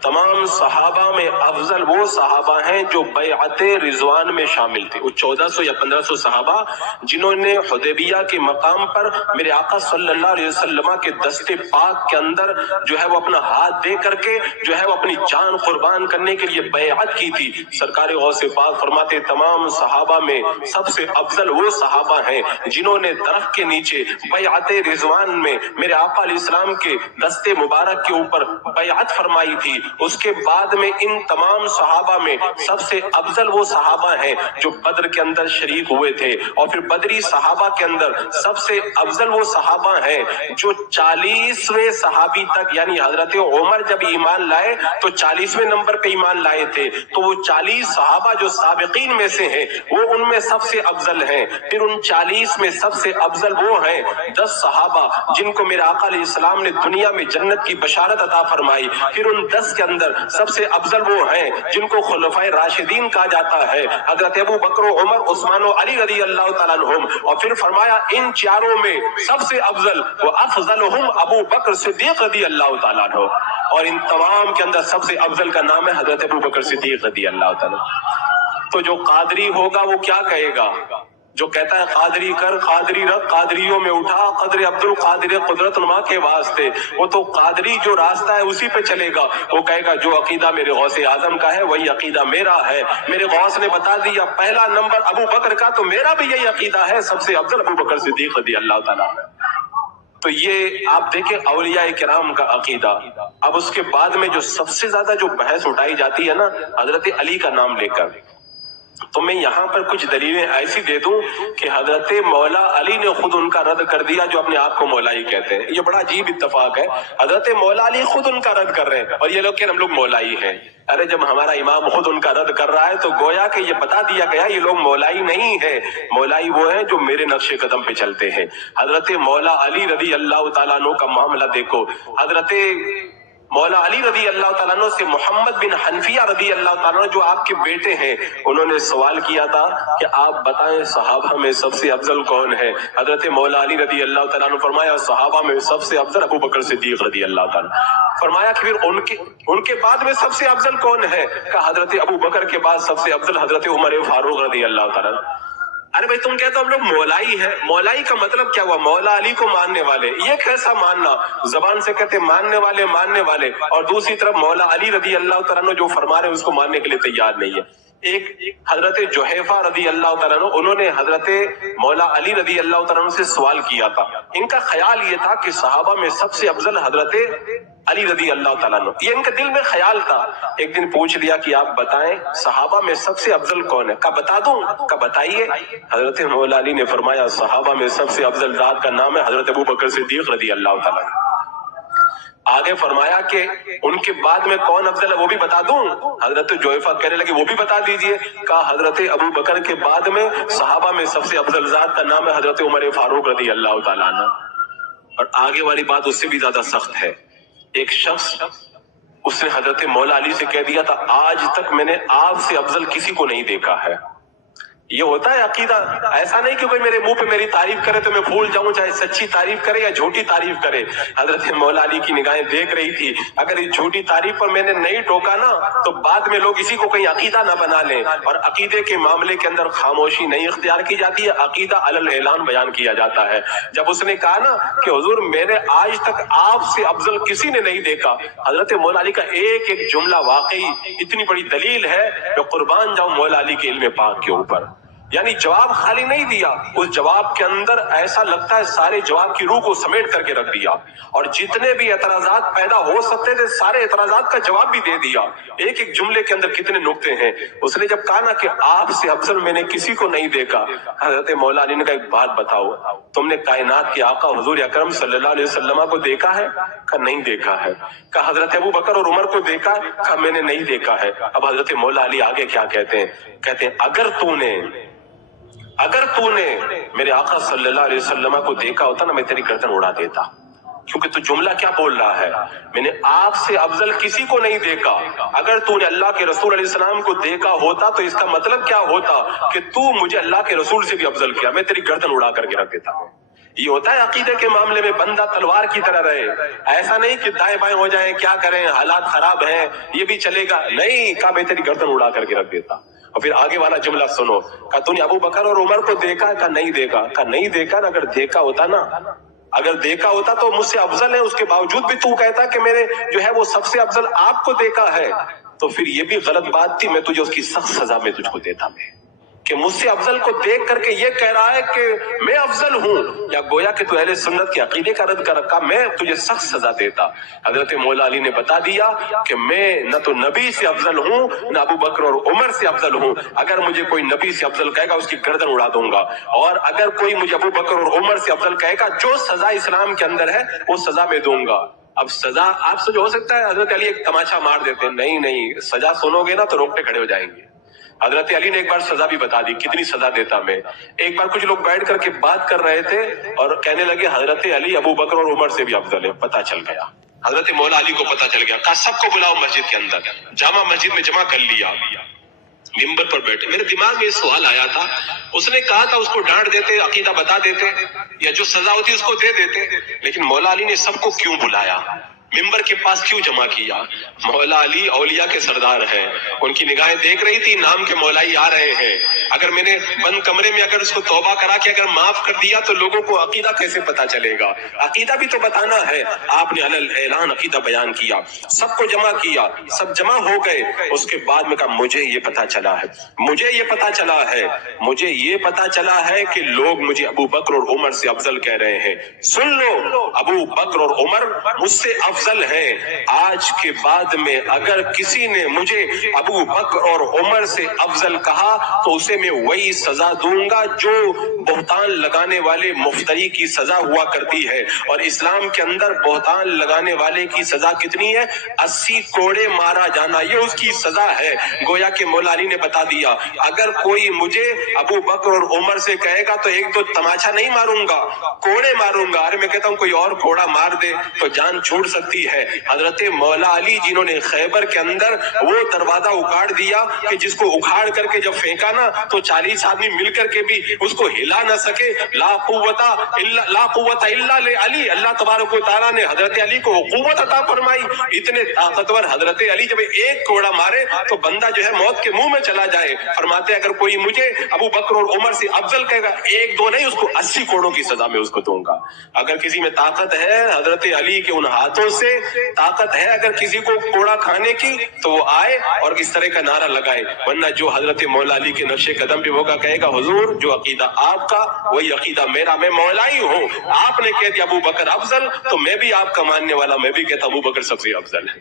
تمام صحابہ میں افضل وہ صحابہ ہیں جو بیعت رضوان میں شامل تھے. وہ 1400 یا 1500 صحابہ جنہوں نے حدیبیہ کے مقام پر میرے آقا صلی اللہ علیہ وسلم کے دست پاک کے اندر جو ہے وہ اپنا ہاتھ دے کر کے جو ہے وہ اپنی جان قربان کرنے کے لیے بیعت کی تھی. سرکار غوث پاک فرماتے تمام صحابہ میں سب سے افضل وہ صحابہ ہیں جنہوں نے درخت کے نیچے بیعت رضوان میں میرے آقا علیہ السلام کے دست مبارک کے اوپر بیعت فرمائی تھی. اس کے بعد میں ان تمام صحابہ میں سب سے افضل وہ صحابہ ہیں جو بدر کے اندر شریک ہوئے تھے. اور پھر بدری صحابہ کے اندر سب سے افضل وہ صحابہ ہیں جو 40ویں صحابی تک، یعنی حضرت عمر جب ایمان لائے تو 40ویں نمبر پہ ایمان لائے تھے، تو وہ 40 صحابہ جو سابقین میں سے ہیں وہ ان میں سب سے افضل ہیں. پھر ان 40 میں سب سے افضل وہ ہیں 10 صحابہ جن کو میرے آقا علیہ السلام نے دنیا میں جنت کی بشارت عطا فرمائی. پھر ان 10 کے اندر سب سے افضل وہ ہیں جن کو خلفائے راشدین کہا جاتا ہے، حضرت ابو بکر و عمر، عثمان و علی رضی اللہ تعالیٰ عنہم. اور پھر فرمایا ان چاروں میں سب سے افضل وہ افضلہم ابو بکر صدیق رضی اللہ تعالیٰ عنہ. اور ان تمام کے اندر سب سے افضل کا نام ہے حضرت ابو بکر صدیق رضی اللہ تعالیٰ. تو جو قادری ہوگا وہ کیا کہے گا؟ جو کہتا ہے قادری کر، قادری رکھ، قادریوں میں اٹھا، قدر عبد القادر قدرت نما کے واسطے، وہ تو قادری جو راستہ ہے اسی پہ چلے گا. وہ کہے گا جو عقیدہ میرے غوث اعظم کا ہے وہی عقیدہ میرا ہے. میرے غوث نے بتا دیا پہلا نمبر ابو بکر کا، تو میرا بھی یہی عقیدہ ہے، سب سے افضل ابو بکر صدیق رضی اللہ تعالیٰ. تو یہ آپ دیکھیں اولیاء کرام کا عقیدہ. اب اس کے بعد میں جو سب سے زیادہ جو بحث اٹھائی جاتی ہے نا حضرت علی کا نام لے کر، تو میں یہاں پر کچھ دلیلیں ایسی دے دوں کہ حضرت مولا علی نے خود ان کا رد کر دیا جو اپنے آپ کو مولائی کہتے ہیں. یہ بڑا عجیب اتفاق ہے. حضرت مولا علی خود ان کا رد کر رہے ہیں اور یہ لوگ کہ ہم لوگ مولائی ہیں. ارے جب ہمارا امام خود ان کا رد کر رہا ہے تو گویا کہ یہ بتا دیا گیا یہ لوگ مولائی نہیں ہیں. مولائی وہ ہیں جو میرے نقش قدم پہ چلتے ہیں. حضرت مولا علی رضی اللہ تعالیٰ عنہ کا معاملہ دیکھو. حضرت مولا علی رضی اللہ تعالیٰ عنہ سے محمد بن حنفیہ رضی اللہ تعالیٰ عنہ جو آپ کے بیٹے ہیں انہوں نے سوال کیا تھا کہ آپ بتائیں صحابہ میں سب سے افضل کون ہے. حضرت مولا علی رضی اللہ تعالیٰ عنہ فرمایا صحابہ میں سب سے افضل ابو بکر صدیق رضی اللہ تعالیٰ. فرمایا کہ پھر ان کے بعد میں سب سے افضل کون ہے؟ کہا حضرت ابو بکر کے بعد سب سے افضل حضرت عمر فاروق رضی اللہ تعالیٰ. ارے بھائی تم کہتے ہو ہم لوگ مولائی ہیں. مولائی کا مطلب کیا ہوا؟ مولا علی کو ماننے والے. یہ کیسا ماننا؟ زبان سے کہتے ماننے والے اور دوسری طرف مولا علی رضی اللہ تعالیٰ عنہ جو فرما رہے ہیں اس کو ماننے کے لیے تیار نہیں ہے. ایک حضرت جحیفہ رضی اللہ تعالیٰ عنہ انہوں نے حضرت مولا علی رضی اللہ تعالیٰ عنہ سے سوال کیا تھا. ان کا خیال یہ تھا کہ صحابہ میں سب سے افضل حضرت علی رضی اللہ تعالیٰ عنہ. یہ ان کے دل میں خیال تھا. ایک دن پوچھ لیا کہ آپ بتائیں صحابہ میں سب سے افضل کون ہے؟ کہا بتا دوں. کہا بتائیے. حضرت مولا علی نے فرمایا صحابہ میں سب سے افضل ذات کا نام ہے حضرت ابو بکر صدیق رضی اللہ تعالیٰ عنہ. آگے فرمایا کہ ان کے بعد میں کون افضل ہے وہ بھی بتا دوں. حضرت جویفہ کہنے لگے وہ بھی بتا دیجئے. کہا حضرت ابو بکر کے بعد میں صحابہ میں سب سے افضل ذات کا نام ہے حضرت عمر فاروق رضی اللہ تعالیٰ عنہ. اور آگے والی بات اس سے بھی زیادہ سخت ہے. ایک شخص اس نے حضرت مولا علی سے کہہ دیا تھا آج تک میں نے آپ سے افضل کسی کو نہیں دیکھا ہے. یہ ہوتا ہے عقیدہ. ایسا نہیں کہ کوئی میرے منہ پہ میری تعریف کرے تو میں بھول جاؤں چاہے سچی تعریف کرے یا جھوٹی تعریف کرے. حضرت مولا علی کی نگاہیں دیکھ رہی تھی اگر اس جھوٹی تعریف پر میں نے نہیں ٹوکا نا تو بعد میں لوگ اسی کو کہیں عقیدہ نہ بنا لیں. اور عقیدے کے معاملے کے اندر خاموشی نہیں اختیار کی جاتی ہے. عقیدہ علی الاعلان بیان کیا جاتا ہے. جب اس نے کہا نا کہ حضور میں نے آج تک آپ سے افضل کسی نے نہیں دیکھا. حضرت مولا علی کا ایک ایک جملہ واقعی اتنی بڑی دلیل ہے کہ قربان جاؤں مولا علی کے علم پاک کے اوپر. یعنی جواب خالی نہیں دیا. اس جواب کے اندر ایسا لگتا ہے سارے جواب کی روح کو سمیٹ کر کے رکھ دیا اور جتنے بھی اعتراضات پیدا ہو سکتے تھے سارے اعتراضات کا جواب بھی دے دیا. ایک ایک جملے کے اندر کتنے نقطے ہیں. اس نے جب کہا نا کہ آپ سے افضل میں نے کسی کو نہیں دیکھا. حضرت مولا علی نے کہا ایک بات بتاؤ تم نے کائنات کے آقا حضور اکرم صلی اللہ علیہ وسلم کو دیکھا ہے؟ کہا نہیں دیکھا ہے. کہا حضرت ابو بکر اور عمر کو دیکھا؟ کہا میں نے نہیں دیکھا ہے. اب حضرت مولا علی آگے کیا کہتے ہیں؟ کہتے ہیں اگر تو نے میرے آقا صلی اللہ علیہ وسلم کو دیکھا ہوتا نا میں تیری گردن اڑا دیتا. کیونکہ تو جملہ کیا بول رہا ہے؟ میں نے آپ سے افضل کسی کو نہیں دیکھا. اگر تو نے اللہ کے رسول علیہ السلام کو دیکھا ہوتا تو اس کا مطلب کیا ہوتا کہ تو مجھے اللہ کے رسول سے بھی افضل کیا. میں تیری گردن اڑا کر کے رکھ دیتا. یہ ہوتا ہے عقیدے کے معاملے میں بندہ تلوار کی طرح رہے. ایسا نہیں کہ دائیں بائیں ہو جائیں کیا کریں حالات خراب ہیں یہ بھی چلے گا. نہیں کہا میں تیری گردن اڑا کر کے رکھ دیتا. اور پھر آگے والا جملہ سنو. کہا تو نے ابو بکر اور عمر کو دیکھا؟ کہا نہیں دیکھا. کہا نہیں دیکھا نا اگر دیکھا ہوتا تو مجھ سے افضل ہے اس کے باوجود بھی تو کہتا کہ میں نے جو ہے وہ سب سے افضل آپ کو دیکھا ہے تو پھر یہ بھی غلط بات تھی. میں تجھے اس کی سخت سزا میں تجھ کو دیتا میں کہ مجھ سے افضل کو دیکھ کر کے یہ کہہ رہا ہے کہ میں افضل ہوں یا گویا کہ تو اہل سنت کے عقیدے کا رد کر رکھا. میں تجھے سخت سزا دیتا. حضرت مولا علی نے بتا دیا کہ میں نہ تو نبی سے افضل ہوں نہ ابو بکر اور عمر سے افضل ہوں. اگر مجھے کوئی نبی سے افضل کہے گا اس کی گردن اڑا دوں گا اور اگر کوئی مجھے ابو بکر اور عمر سے افضل کہے گا جو سزا اسلام کے اندر ہے وہ سزا میں دوں گا. اب سزا آپ سے جو ہو سکتا ہے حضرت علی ایک تماشا مار دیتے ہیں. نہیں سزا سنو گے نا تو روکتے کھڑے ہو جائیں گے. حضرت علی نے ایک بار سزا بھی بتا دی. کتنی سزا دیتا میں؟ ایک بار کچھ لوگ بیٹھ کر کے بات کر رہے تھے اور کہنے لگے حضرت علی ابو بکر اور عمر سے بھی افضل ہے. پتہ چل گیا حضرت مولا علی کو پتہ چل گیا. کہا سب کو بلاؤ مسجد کے اندر. جامع مسجد میں جمع کر لیا. منبر پر بیٹھے. میرے دماغ میں یہ سوال آیا تھا اس نے کہا تھا اس کو ڈانٹ دیتے عقیدہ بتا دیتے یا جو سزا ہوتی اس کو دے دیتے لیکن مولا علی نے سب کو کیوں بلایا ممبر کے پاس کیوں جمع کیا؟ مولا علی اولیاء کے سردار ہیں. ان کی نگاہیں دیکھ رہی تھی نام کے مولائی آ رہے ہیں. اگر میں نے بند کمرے میں اگر اس کو توبہ کرا کے اگر معاف کر دیا تو لوگوں کو عقیدہ کیسے پتا چلے گا؟ عقیدہ بھی تو بتانا ہے. آپ نے علی الاعلان عقیدہ بیان کیا سب کو جمع کیا سب جمع ہو گئے. اس کے بعد میں کہا مجھے یہ پتا چلا ہے کہ لوگ مجھے ابو بکر اور عمر سے افضل کہہ رہے ہیں. سن لو ابو بکر اور عمر مجھ سے افضل افضل ہیں، آج کے بعد میں اگر کسی نے مجھے ابو بکر اور عمر سے افضل کہا تو اسے میں وہی سزا دوں گا جو بہتان لگانے والے مفتری کی سزا ہوا کرتی ہے۔ اور اسلام کے اندر بہتان لگانے والے کی سزا کتنی ہے؟ 80 کوڑے مارا جانا، یہ اس کی سزا ہے۔ گویا کہ مولا علی نے بتا دیا اگر کوئی مجھے ابو بکر اور عمر سے کہے گا تو ایک دو تماچا نہیں ماروں گا، کوڑے ماروں گا۔ ارے میں کہتا ہوں کوئی اور کوڑا مار دے تو جان چھوٹ سکتی ہے۔ حضرت مولا علی جنہوں نے خیبر کے اندر وہ دروازہ اکاڑ دیا کہ جس کو اکھاڑ کر کے جب پھینکا نا تو 40 آدمی مل کر کے بھی اس کو ہلا نہ سکے۔ لا قوت الا لعلی، اللہ تبارک و تعالیٰ نے حضرت علی کو قوت عطا فرمائی، اتنے طاقتور حضرت علی جب ایک کوڑا مارے تو بندہ جو ہے موت کے منہ میں چلا جائے۔ فرماتے اگر کوئی مجھے ابو بکر اور عمر سے افضل کہے گا ایک دو نہیں، اس کو 80 کوڑوں کی سزا میں اس کو دوں گا۔ اگر کسی میں طاقت ہے حضرت علی کے ان ہاتھوں سے طاقت ہے اگر کسی کو کوڑا کھانے کی تو وہ آئے اور اس طرح کا نعرہ لگائے، ورنہ جو حضرت مولا علی کے نقش قدم پہ ہوگا کہے گا حضور جو عقیدہ آپ کا وہی عقیدہ میرا، میں مولا ہی ہوں۔ آپ نے کہہ دیا ابو بکر افضل تو میں بھی آپ کا ماننے والا، میں بھی کہتا ابو بکر سب سے افضل ہے۔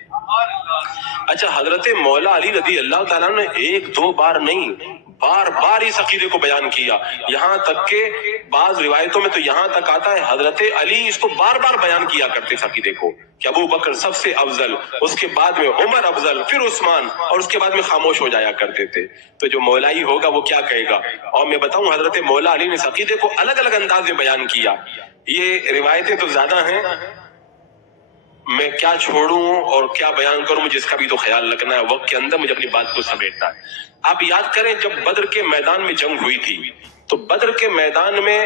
اچھا حضرت مولا علی رضی اللہ تعالیٰ نے ایک دو بار نہیں بار بار اس عقیدے کو بیان کیا، یہاں تک کہ بعض روایتوں میں تو یہاں تک آتا ہے حضرت علی اس کو بار بار بیان کیا کرتے اس عقیدے کو کہ ابو بکر سب سے افضل، اس کے بعد میں عمر افضل، پھر عثمان، اور اس کے بعد میں خاموش ہو جایا کرتے تھے۔ تو جو مولائی ہوگا وہ کیا کہے گا؟ اور میں بتاؤں حضرت مولا علی نے اس عقیدے کو الگ الگ انداز میں بیان کیا۔ یہ روایتیں تو زیادہ ہیں، میں کیا چھوڑوں اور کیا بیان کروں مجھے اس کا بھی تو خیال رکھنا ہے، وقت کے اندر مجھے اپنی بات کو سمیٹنا ہے۔ آپ یاد کریں جب بدر کے میدان میں جنگ ہوئی تھی تو بدر کے میدان میں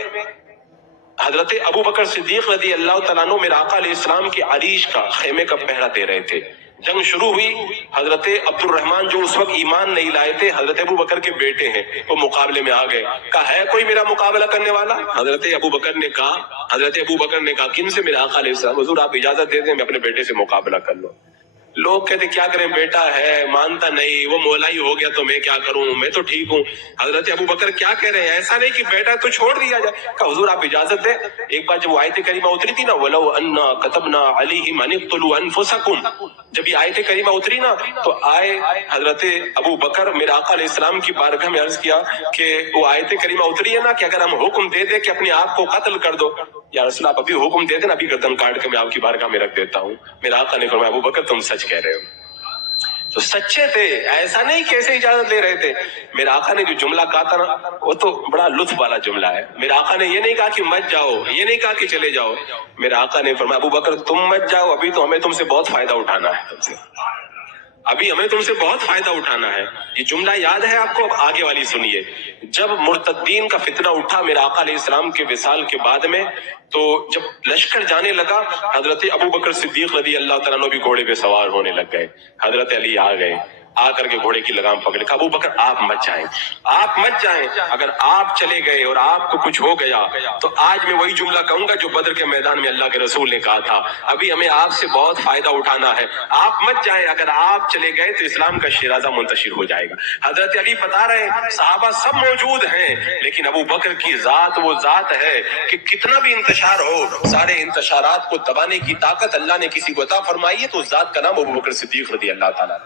حضرت ابو بکر صدیق رضی اللہ تعالیٰ عنہ میرے آقا علیہ السلام کے عریش کا خیمے کا پہرا دے رہے تھے۔ جنگ شروع ہوئی، حضرت عبد الرحمن جو اس وقت ایمان نہیں لائے تھے، حضرت ابو بکر کے بیٹے ہیں، وہ مقابلے میں آ گئے، کہا ہے کوئی میرا مقابلہ کرنے والا؟ حضرت ابو بکر نے کہا کن سے؟ میرے آقا علیہ السلام۔ حضور آپ اجازت دے دیں میں اپنے بیٹے سے مقابلہ کر لوں۔ لوگ کہتے کیا کریں، بیٹا ہے مانتا نہیں، وہ مولائی ہو گیا تو میں کیا کروں، میں تو ٹھیک ہوں۔ حضرت ابو بکر کیا کہہ رہے ہیں، ایسا نہیں کہ بیٹا تو چھوڑ دیا جائے۔ کہا حضور آپ اجازت دیں۔ ایک بار جب آیت کریمہ اتری تھی نا وَلَوْ أَنَّا كَتَبْنَا عَلَيْهِمْ أَنِ اقْتُلُوا أَنفُسَكُمْ، جب یہ آیت کریمہ اتری نا تو آئے حضرت ابو بکر میرے آقا علیہ السلام کی بارگاہ میں عرض کیا کہ وہ آیت کریمہ اتری ہے نا کہ اگر ہم حکم دے دیں کہ اپنے آپ کو قتل کر دو، یا رسول آپ ابھی حکم دے دیں، ابھی گردن کاٹ کے میں آپ کی بارگاہ میں رکھ دیتا ہوں۔ میرے آقا نے فرمایا ابو بکر تم سچ کہہ رہے ہو۔ تو سچے تھے، ایسا نہیں کیسے اجازت لے رہے تھے۔ میرے آقا نے جو جملہ کہا تھا نا وہ تو بڑا لطف والا جملہ ہے۔ میرے آقا نے یہ نہیں کہا کہ مت جاؤ، یہ نہیں کہا کہ چلے جاؤ، میرے آقا نے فرمایا ابو بکر تم مت جاؤ، ابھی تو ہمیں تم سے بہت فائدہ اٹھانا ہے، ابھی ہمیں تم سے بہت فائدہ اٹھانا ہے۔ یہ جملہ یاد ہے آپ کو؟ اب آگے والی سنیے۔ جب مرتدین کا فتنہ اٹھا میرے آقا علیہ السلام کے وصال کے بعد میں، تو جب لشکر جانے لگا حضرت ابو بکر صدیق رضی اللہ تعالیٰ عنہ بھی گھوڑے پہ سوار ہونے لگ گئے۔ حضرت علی آ گئے، آ کر کے گھوڑے کی لگام پکڑے، کہا ابو بکر آپ مت جائیں، آپ مت جائیں، اگر آپ چلے گئے اور آپ کو کچھ ہو گیا تو آج میں وہی جملہ کہوں گا جو بدر کے میدان میں اللہ کے رسول نے کہا تھا، ابھی ہمیں آپ سے بہت فائدہ اٹھانا ہے، آپ مت جائیں، اگر آپ چلے گئے تو اسلام کا شیرازہ منتشر ہو جائے گا۔ حضرت علی بتا رہے ہیں صحابہ سب موجود ہیں لیکن ابو بکر کی ذات وہ ذات ہے کہ کتنا بھی انتشار ہو سارے انتشارات کو دبانے کی طاقت اللہ نے کسی کو عطا فرمائی ہے، تو اس ذات کا نام ابو بکر صدیق رضی اللہ تعالیٰ۔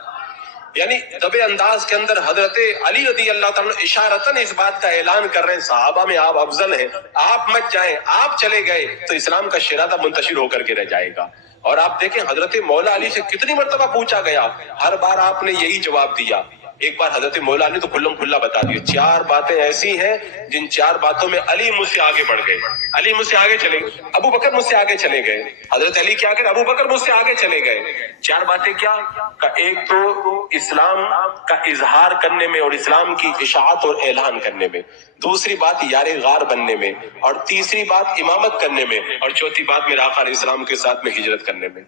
یعنی دب انداز کے اندر حضرت علی رضی اللہ تعالیٰ اشارتاً اس بات کا اعلان کر رہے ہیں صحابہ میں آپ افضل ہیں، آپ مت جائیں، آپ چلے گئے تو اسلام کا شیرازہ منتشر ہو کر کے رہ جائے گا۔ اور آپ دیکھیں حضرت مولا علی سے کتنی مرتبہ پوچھا گیا، ہر بار آپ نے یہی جواب دیا۔ ایک بار حضرت مولا علی تو کھلم کھلا بتا دیا، 4 باتیں ایسی ہیں جن 4 باتوں میں علی مجھ سے آگے بڑھ گئے، علی مجھ سے آگے چلے گئے، ابو بکر مجھ سے آگے چلے گئے۔ حضرت علی کیا کہ ابو بکر مجھ سے آگے چلے گئے۔ 4 باتیں کیا؟ کہ ایک تو اسلام کا اظہار کرنے میں اور اسلام کی اشاعت اور اعلان کرنے میں، دوسری بات یار غار بننے میں، اور تیسری بات امامت کرنے میں، اور چوتھی بات میرے آقا علیہ السلام کے ساتھ میں ہجرت کرنے میں۔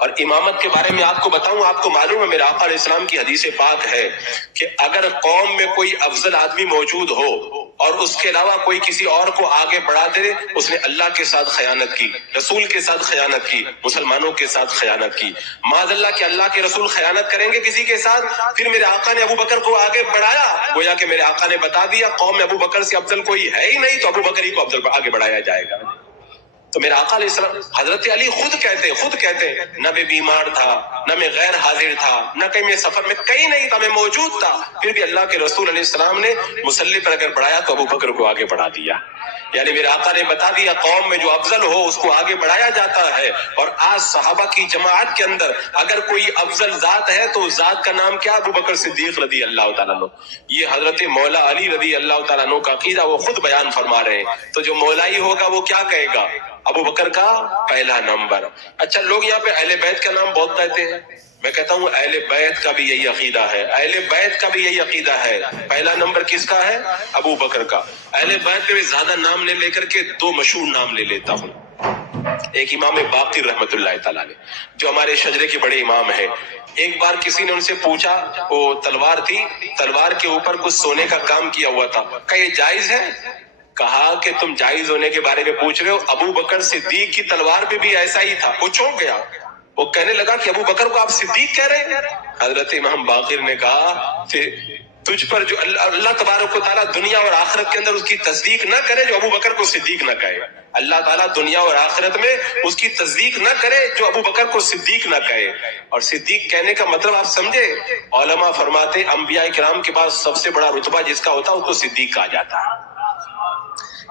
اور امامت کے بارے میں آپ کو بتاؤں، آپ کو معلوم ہے میرے آقا علیہ السلام کی حدیث پاک ہے کہ اگر قوم میں کوئی افضل آدمی موجود ہو اور اس کے علاوہ کوئی کسی اور کو آگے بڑھا دے، اس نے اللہ کے ساتھ خیانت کی، رسول کے ساتھ خیانت کی، مسلمانوں کے ساتھ خیانت کی۔ معاذ اللہ کہ اللہ کے رسول خیانت کریں گے کسی کے ساتھ، پھر میرے آقا نے ابو بکر کو آگے بڑھایا، گویا کہ میرے آقا نے بتا دیا قوم میں ابو بکر سے افضل کوئی ہے ہی نہیں، تو ابو بکر ہی کو افضل آگے بڑھایا جائے گا۔ تو میرا آقا علیہ السلام حضرت علی خود کہتے ہیں نہ میں بیمار تھا، نہ میں غیر حاضر تھا، نہ کہیں میں سفر میں کہیں نہیں تھا، میں موجود تھا، پھر بھی اللہ کے رسول علیہ السلام نے مصلی پر اگر بڑھایا تو ابو بکر کو آگے بڑھا دیا. یعنی میرے آقا نے بتا دیا قوم میں جو افضل ہو اس کو آگے بڑھایا جاتا ہے. اور آج صحابہ کی جماعت کے اندر اگر کوئی افضل ذات ہے تو اس ذات کا نام کیا؟ ابو بکر صدیق رضی اللہ تعالیٰ عنہ. یہ حضرت مولا علی رضی اللہ تعالیٰ عنہ کا عقیدہ وہ خود بیان فرما رہے ہیں. تو جو مولائی ہوگا وہ کیا کہے گا؟ ابو بکر کا پہلا نمبر. اچھا لوگ یہاں پہ اہل بیت کا نام بہت لیتے ہیں، میں کہتا ہوں اہل بیت کا بھی یہی عقیدہ ہے، اہل بیت کا بھی یہی عقیدہ ہے. پہلا نمبر کس کا ہے؟ ابو بکر کا. اہل بیت میں زیادہ نام لے کر کے دو مشہور نام لے لیتا ہوں. ایک امام باقر رحمت اللہ تعالیٰ نے جو ہمارے شجرے کے بڑے امام ہیں. ایک بار کسی نے ان سے پوچھا، وہ تلوار تھی، تلوار کے اوپر کچھ سونے کا کام کیا ہوا تھا، کہ یہ جائز ہے؟ کہا کہ تم جائز ہونے کے بارے میں پوچھ رہے ہو، ابو بکر صدیق کی تلوار پہ بھی ایسا ہی تھا. وہ چونک گیا، وہ کہنے لگا کہ ابو بکر کو آپ صدیق کہہ رہے ہیں؟ حضرت امام باقر نے کہا کہ تجھ پر جو اللہ تبارک و تعالیٰ دنیا اور آخرت کے اندر اس کی تصدیق نہ کرے جو ابو بکر کو صدیق نہ کہے. اللہ تعالیٰ دنیا اور آخرت میں اس کی تصدیق نہ کرے جو ابو بکر کو صدیق نہ کہے. اور صدیق کہنے کا مطلب آپ سمجھے؟ علماء فرماتے انبیاء کرام کے بعد سب سے بڑا رتبہ جس کا ہوتا ہے اس کو صدیق کہا جاتا ہے.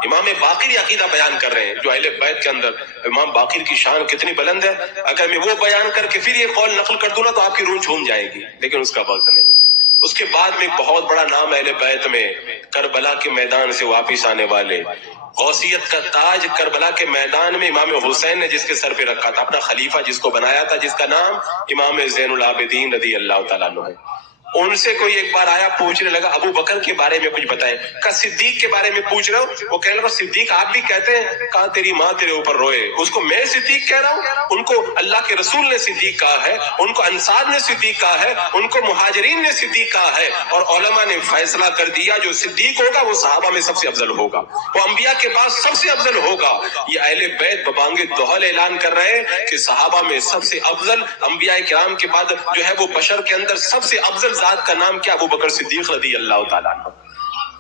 امام باقر یہ عقیدہ بیان کر رہے ہیں جو اہل بیت کے اندر. امام باقر کی شان کتنی بلند ہے، اگر میں وہ بیان کر کے پھر یہ قول نقل کر دوں نا تو آپ کی روح جھوم جائے گی، لیکن اس کا وقت نہیں. اس کے بعد میں ایک بہت بڑا نام اہل بیت میں، کربلا کے میدان سے واپس آنے والے، غوثیت کا تاج کربلا کے میدان میں امام حسین نے جس کے سر پہ رکھا تھا، اپنا خلیفہ جس کو بنایا تھا، جس کا نام امام زین العابدین رضی اللہ تعالیٰ عنہ ہے. ان سے کوئی ایک بار آیا، پوچھنے لگا ابو بکر کے بارے میں کچھ بتائیں. کہا صدیق کے بارے میں پوچھ رہا ہوں. وہ کہنے لگا صدیق آپ بھی کہتے ہیں؟ کہا تیری ماں تیرے اوپر روئے، اس کو میں صدیق کہہ رہا ہوں؟ ان کو اللہ کے رسول نے صدیق کہا ہے، ان کو انصار نے صدیق کہا ہے، ان کو مہاجرین نے صدیق کہا ہے. اور علماء نے فیصلہ کر دیا جو صدیق ہوگا وہ صحابہ میں سب سے افضل ہوگا، وہ انبیاء کے بعد سب سے افضل ہوگا. یہ اہل بیت ببانگ دہل اعلان کر رہے ہیں کہ صحابہ میں سب سے افضل، انبیاء کرام کے بعد جو ہے وہ بشر کے اندر سب سے افضل ذات کا نام کیا؟ ابو بکر صدیق رضی اللہ تعالیٰ عنہ.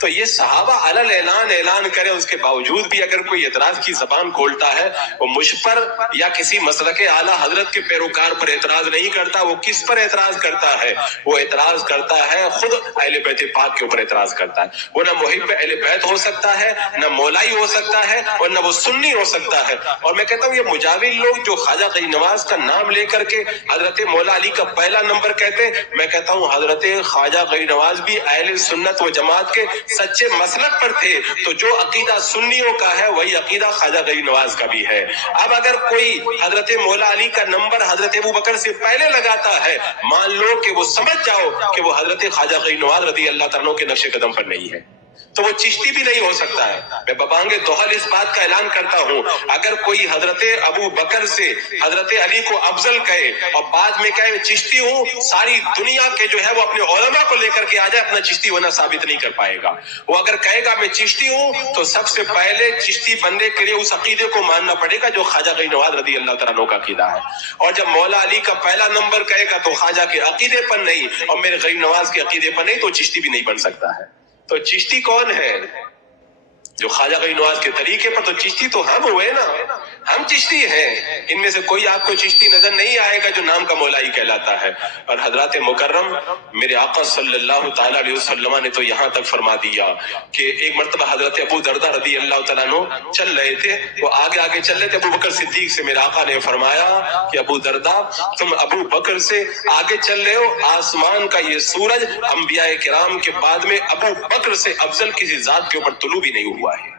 تو یہ صحابہ علل اعلان کرے، اس کے باوجود بھی اگر کوئی اعتراض کی زبان کھولتا ہے وہ مجھ پر یا کسی مسلک اعلیٰ حضرت کے پیروکار پر اعتراض نہیں کرتا. وہ کس پر اعتراض کرتا ہے؟ وہ اعتراض کرتا ہے خود اہل بیت پاک کے اوپر اعتراض کرتا ہے. وہ نہ محب اہل بیت ہو سکتا ہے، نہ مولائی ہو سکتا ہے، اور نہ وہ سنی ہو سکتا ہے. اور میں کہتا ہوں یہ مجاور لوگ جو خواجہ غنی نواز کا نام لے کر کے حضرت مولا علی کا پہلا نمبر کہتے ہیں، میں کہتا ہوں حضرت خواجہ غنی نواز بھی اہل سنت و جماعت کے سچے مسلک پر تھے. تو جو عقیدہ سنیوں کا ہے وہی عقیدہ خواجہ غنی نواز کا بھی ہے. اب اگر کوئی حضرت مولا علی کا نمبر حضرت ابو بکر سے پہلے لگاتا ہے، مان لو کہ وہ سمجھ جاؤ کہ وہ حضرت خواجہ غنی نواز رضی اللہ تعالیٰ عنہ کے نقش قدم پر نہیں ہے، تو وہ چشتی بھی نہیں ہو سکتا ہے. میں ببانگ دہل اس بات کا اعلان کرتا ہوں اگر کوئی حضرت ابو بکر سے حضرت علی کو افضل کہے اور بعد میں کہے چشتی ہوں، ساری دنیا کے جو ہے وہ اپنے علماء کو لے کر کے آ جائے، اپنا چشتی ہونا ثابت نہیں کر پائے گا. وہ اگر کہے گا میں چشتی ہوں تو سب سے پہلے چشتی بننے کے لیے اس عقیدے کو ماننا پڑے گا جو خواجہ غنی نواز رضی اللہ تعالیٰ عنہ کا عقیدہ ہے. اور جب مولا علی کا پہلا نمبر کہے گا تو خواجہ کے عقیدے پر نہیں اور میرے غنی نواز کے عقیدے پر نہیں، تو چشتی بھی نہیں بن سکتا ہے. تو چشتی کون ہے؟ جو خواجہ غنی نواز کے طریقے پر، تو چشتی تو ہم ہوئے نا، ہم چشتی ہیں. ان میں سے کوئی آپ کو چشتی نظر نہیں آئے گا جو نام کا مولائی کہلاتا ہے. اور حضرات مکرم میرے آقا صلی اللہ تعالیٰ علیہ وسلم نے تو یہاں تک فرما دیا کہ ایک مرتبہ حضرت ابو دردہ رضی اللہ تعالیٰ عنہ چل رہے تھے، وہ آگے چل رہے تھے. ابو بکر صدیق سے میرے آقا نے فرمایا کہ ابو دردہ تم ابو بکر سے آگے چل رہے ہو، آسمان کا یہ سورج انبیاء کرام کے بعد میں ابو بکر سے افضل کسی ذات کے اوپر طلوع بھی نہیں ہوا ہے.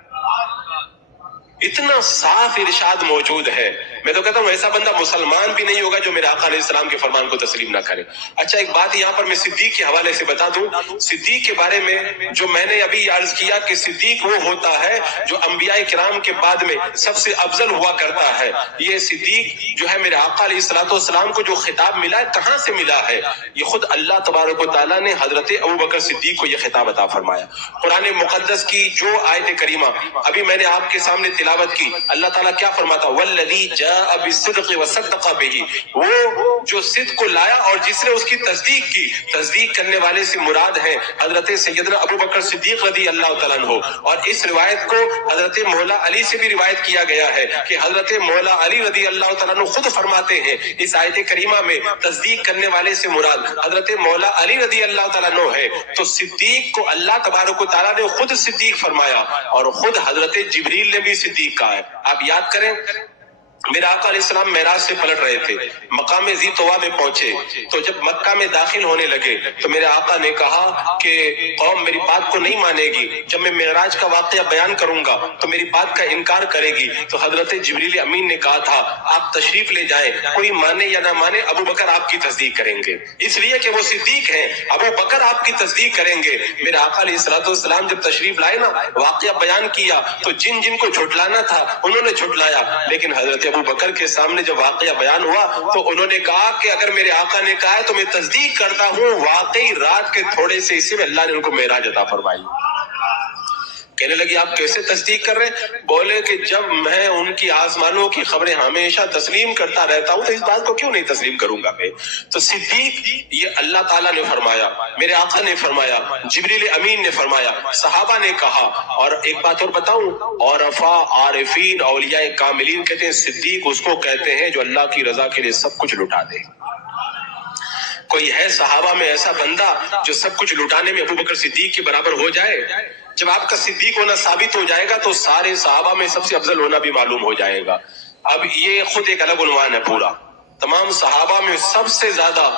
اتنا صاف ارشاد موجود ہے. میں تو کہتا ہوں ایسا بندہ مسلمان بھی نہیں ہوگا جو میرے آقا علیہ السلام کے فرمان کو تسلیم نہ کرے. اچھا ایک بات یہاں پر میں صدیق کے حوالے سے بتا دوں. صدیق کے بارے میں جو میں نے ابھی عرض کیا کہ صدیق وہ ہوتا ہے جو انبیاء کرام کے بعد میں سب سے افضل ہوا کرتا ہے. یہ صدیق جو ہے میرے آقا علیہ السلام کو جو خطاب ملا ہے کہاں سے ملا ہے؟ یہ خود اللہ تبارک و تعالیٰ نے حضرت ابو بکر صدیق کو یہ خطاب عطا فرمایا. قرآن مقدس کی جو آیت کریمہ ابھی میں نے آپ کے سامنے تلاوت کی، اللہ تعالیٰ کیا فرماتا؟ والذی جاء جاء بالصدق وصدق به، وہ جو صدق کو لایا اور جس نے اس کی تصدیق کی. تصدیق کرنے والے سے مراد ہے حضرت سیدنا ابو بکر صدیق رضی اللہ تعالیٰ عنہ. اور اس روایت کو حضرت مولا علی سے بھی روایت کیا گیا ہے کہ حضرت مولا علی رضی اللہ تعالیٰ عنہ خود فرماتے ہیں اس آیت کریمہ میں تصدیق کرنے والے سے مراد حضرت مولا علی رضی اللہ تعالیٰ عنہ ہے. تو صدیق کو اللہ تبارک و تعالیٰ نے خود صدیق فرمایا اور خود حضرت جبریل نے بھی صدیق کہا ہے. آپ یاد کریں میرے آقا علیہ السلام معراج سے پلٹ رہے تھے، مقام ذی طویٰ میں پہنچے تو جب مکہ میں داخل ہونے لگے تو میرے آقا نے کہا کہ قوم میری بات کو نہیں مانے گی، جب میں معراج کا واقعہ بیان کروں گا تو میری بات کا انکار کرے گی. تو حضرت جبریل امین نے کہا تھا آپ تشریف لے جائیں، کوئی مانے یا نہ مانے ابو بکر آپ کی تصدیق کریں گے، اس لیے کہ وہ صدیق ہیں، ابو بکر آپ کی تصدیق کریں گے. میرے آقا علیہ السلام جب تشریف لائے نا، واقعہ بیان کیا تو جن جن کو جھٹلانا تھا انہوں نے جھٹلایا، لیکن حضرت ابو بکر کے سامنے جب واقعہ بیان ہوا تو انہوں نے کہا کہ اگر میرے آقا نے کہا ہے تو میں تصدیق کرتا ہوں، واقعی رات کے تھوڑے سے حصے میں اللہ نے ان کو معراج عطا فرمائی. کہنے لگی آپ کیسے تصدیق کر رہے ہیں؟ بولے کہ جب میں ان کی آسمانوں کی خبریں ہمیشہ تسلیم کرتا رہتا ہوں تو اس بات کو کیوں نہیں تسلیم کروں گا میں. تو صدیق یہ اللہ تعالیٰ نے فرمایا، میرے آقا نے فرمایا، جبریل امین نے فرمایا، صحابہ نے کہا. اور ایک بات اور بتاؤں، عرفاء عارفین اولیاء کاملین کہتے ہیں صدیق اس کو کہتے ہیں جو اللہ کی رضا کے لیے سب کچھ لٹا دے. کوئی ہے صحابہ میں ایسا بندہ جو سب کچھ لٹانے میں ابو بکر صدیق کے برابر ہو جائے؟ جب آپ کا صدیق ہونا ثابت ہو جائے گا تو سارے صحابہ میں سب سے افضل ہونا بھی معلوم ہو جائے گا. اب یہ خود ایک الگ عنوان ہے پورا. تمام صحابہ میں سب سے زیادہ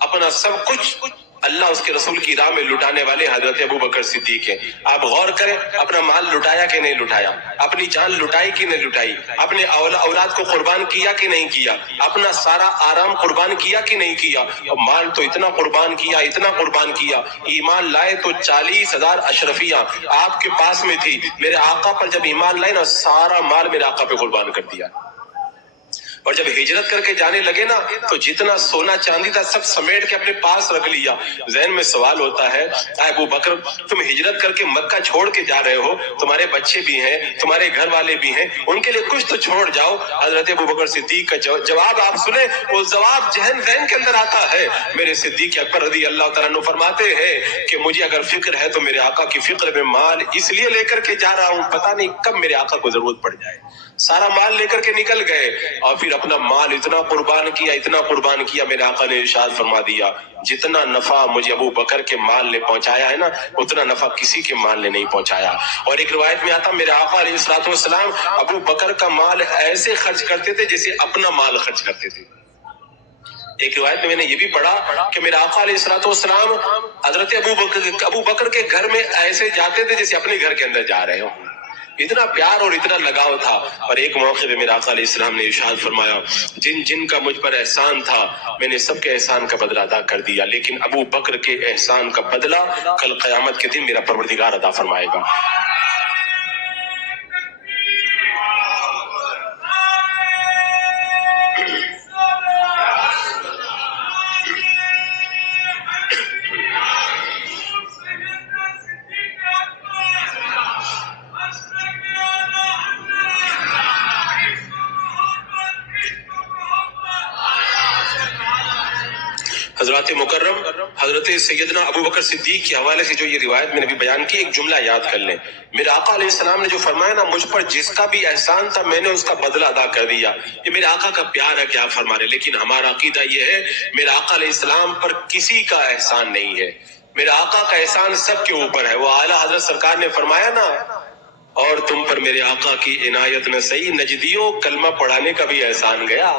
اپنا سب کچھ اللہ اس کے رسول کی راہ میں لٹانے والے حضرت ابو بکر صدیق ہیں. آپ غور کریں اپنا مال لٹایا کہ نہیں لٹایا، اپنی جان لٹائی کہ نہیں لٹائی، اپنے اولاد کو قربان کیا کہ نہیں کیا، اپنا سارا آرام قربان کیا کہ نہیں کیا. مال تو اتنا قربان کیا، اتنا قربان کیا. ایمان لائے تو 40,000 اشرفیاں آپ کے پاس میں تھی، میرے آقا پر جب ایمان لائے نا سارا مال میرے آقا پہ قربان کر دیا. اور جب ہجرت کر کے جانے لگے نا تو جتنا سونا چاندی تھا سب سمیٹ کے اپنے پاس رکھ لیا. ذہن میں سوال ہوتا ہے ابو بکر تم ہجرت کر کے مکہ چھوڑ کے جا رہے ہو، تمہارے بچے بھی ہیں، تمہارے گھر والے بھی ہیں، ان کے لیے کچھ تو چھوڑ جاؤ. حضرت ابو بکر صدیق کا جواب آپ سنیں، وہ جواب ذہن کے اندر آتا ہے. میرے صدیق اکبر رضی اللہ تعالیٰ عنہ فرماتے ہیں کہ مجھے اگر فکر ہے تو میرے آقا کی فکر میں مال اس لیے لے کر کے جا رہا ہوں پتہ نہیں کب میرے آقا کو ضرورت پڑ جائے. سارا مال لے کر کے نکل گئے اور پھر اپنا مال اتنا قربان کیا، اتنا قربان کیا. میرے آقا نے ارشاد فرما دیا جتنا نفع مجھے ابو بکر کے مال نے پہنچایا ہے نا اتنا نفع کسی کے مال نے نہیں پہنچایا. اور ایک روایت میں آتا میرے آقا علیہ الصلوۃ والسلام ابو بکر کا مال ایسے خرچ کرتے تھے جیسے اپنا مال خرچ کرتے تھے. ایک روایت میں نے یہ بھی پڑھا کہ میرے آقا علیہ الصلوۃ والسلام حضرت ابو بکر کے گھر میں ایسے جاتے تھے جیسے اپنے گھر کے اندر جا رہے ہوں. اتنا پیار اور اتنا لگاؤ تھا. اور ایک موقع پہ میرے آقا علیہ السلام نے ارشاد فرمایا جن جن کا مجھ پر احسان تھا میں نے سب کے احسان کا بدلہ ادا کر دیا، لیکن ابو بکر کے احسان کا بدلہ کل قیامت کے دن میرا پروردگار ادا فرمائے گا. حضرات مکرم حضرت سیدنا ابو بکر صدیق کے حوالے سے جو یہ روایت میں نے بھی بیان کی، ایک جملہ یاد کر لیں. میرے آقا علیہ السلام نے جو فرمایا نا مجھ پر جس کا بھی احسان تھا میں نے اس کا بدلہ ادا کر دیا. یہ میرے آقا کا پیار ہے کہ آپ فرما رہے، لیکن ہمارا عقیدہ یہ ہے میرے آقا علیہ السلام پر کسی کا احسان نہیں ہے، میرے آقا کا احسان سب کے اوپر ہے. وہ اعلیٰ حضرت سرکار نے فرمایا نا اور تم پر میرے آقا کی عنایت نہ صحیح نجدیوں کلمہ پڑھانے کا بھی احسان گیا.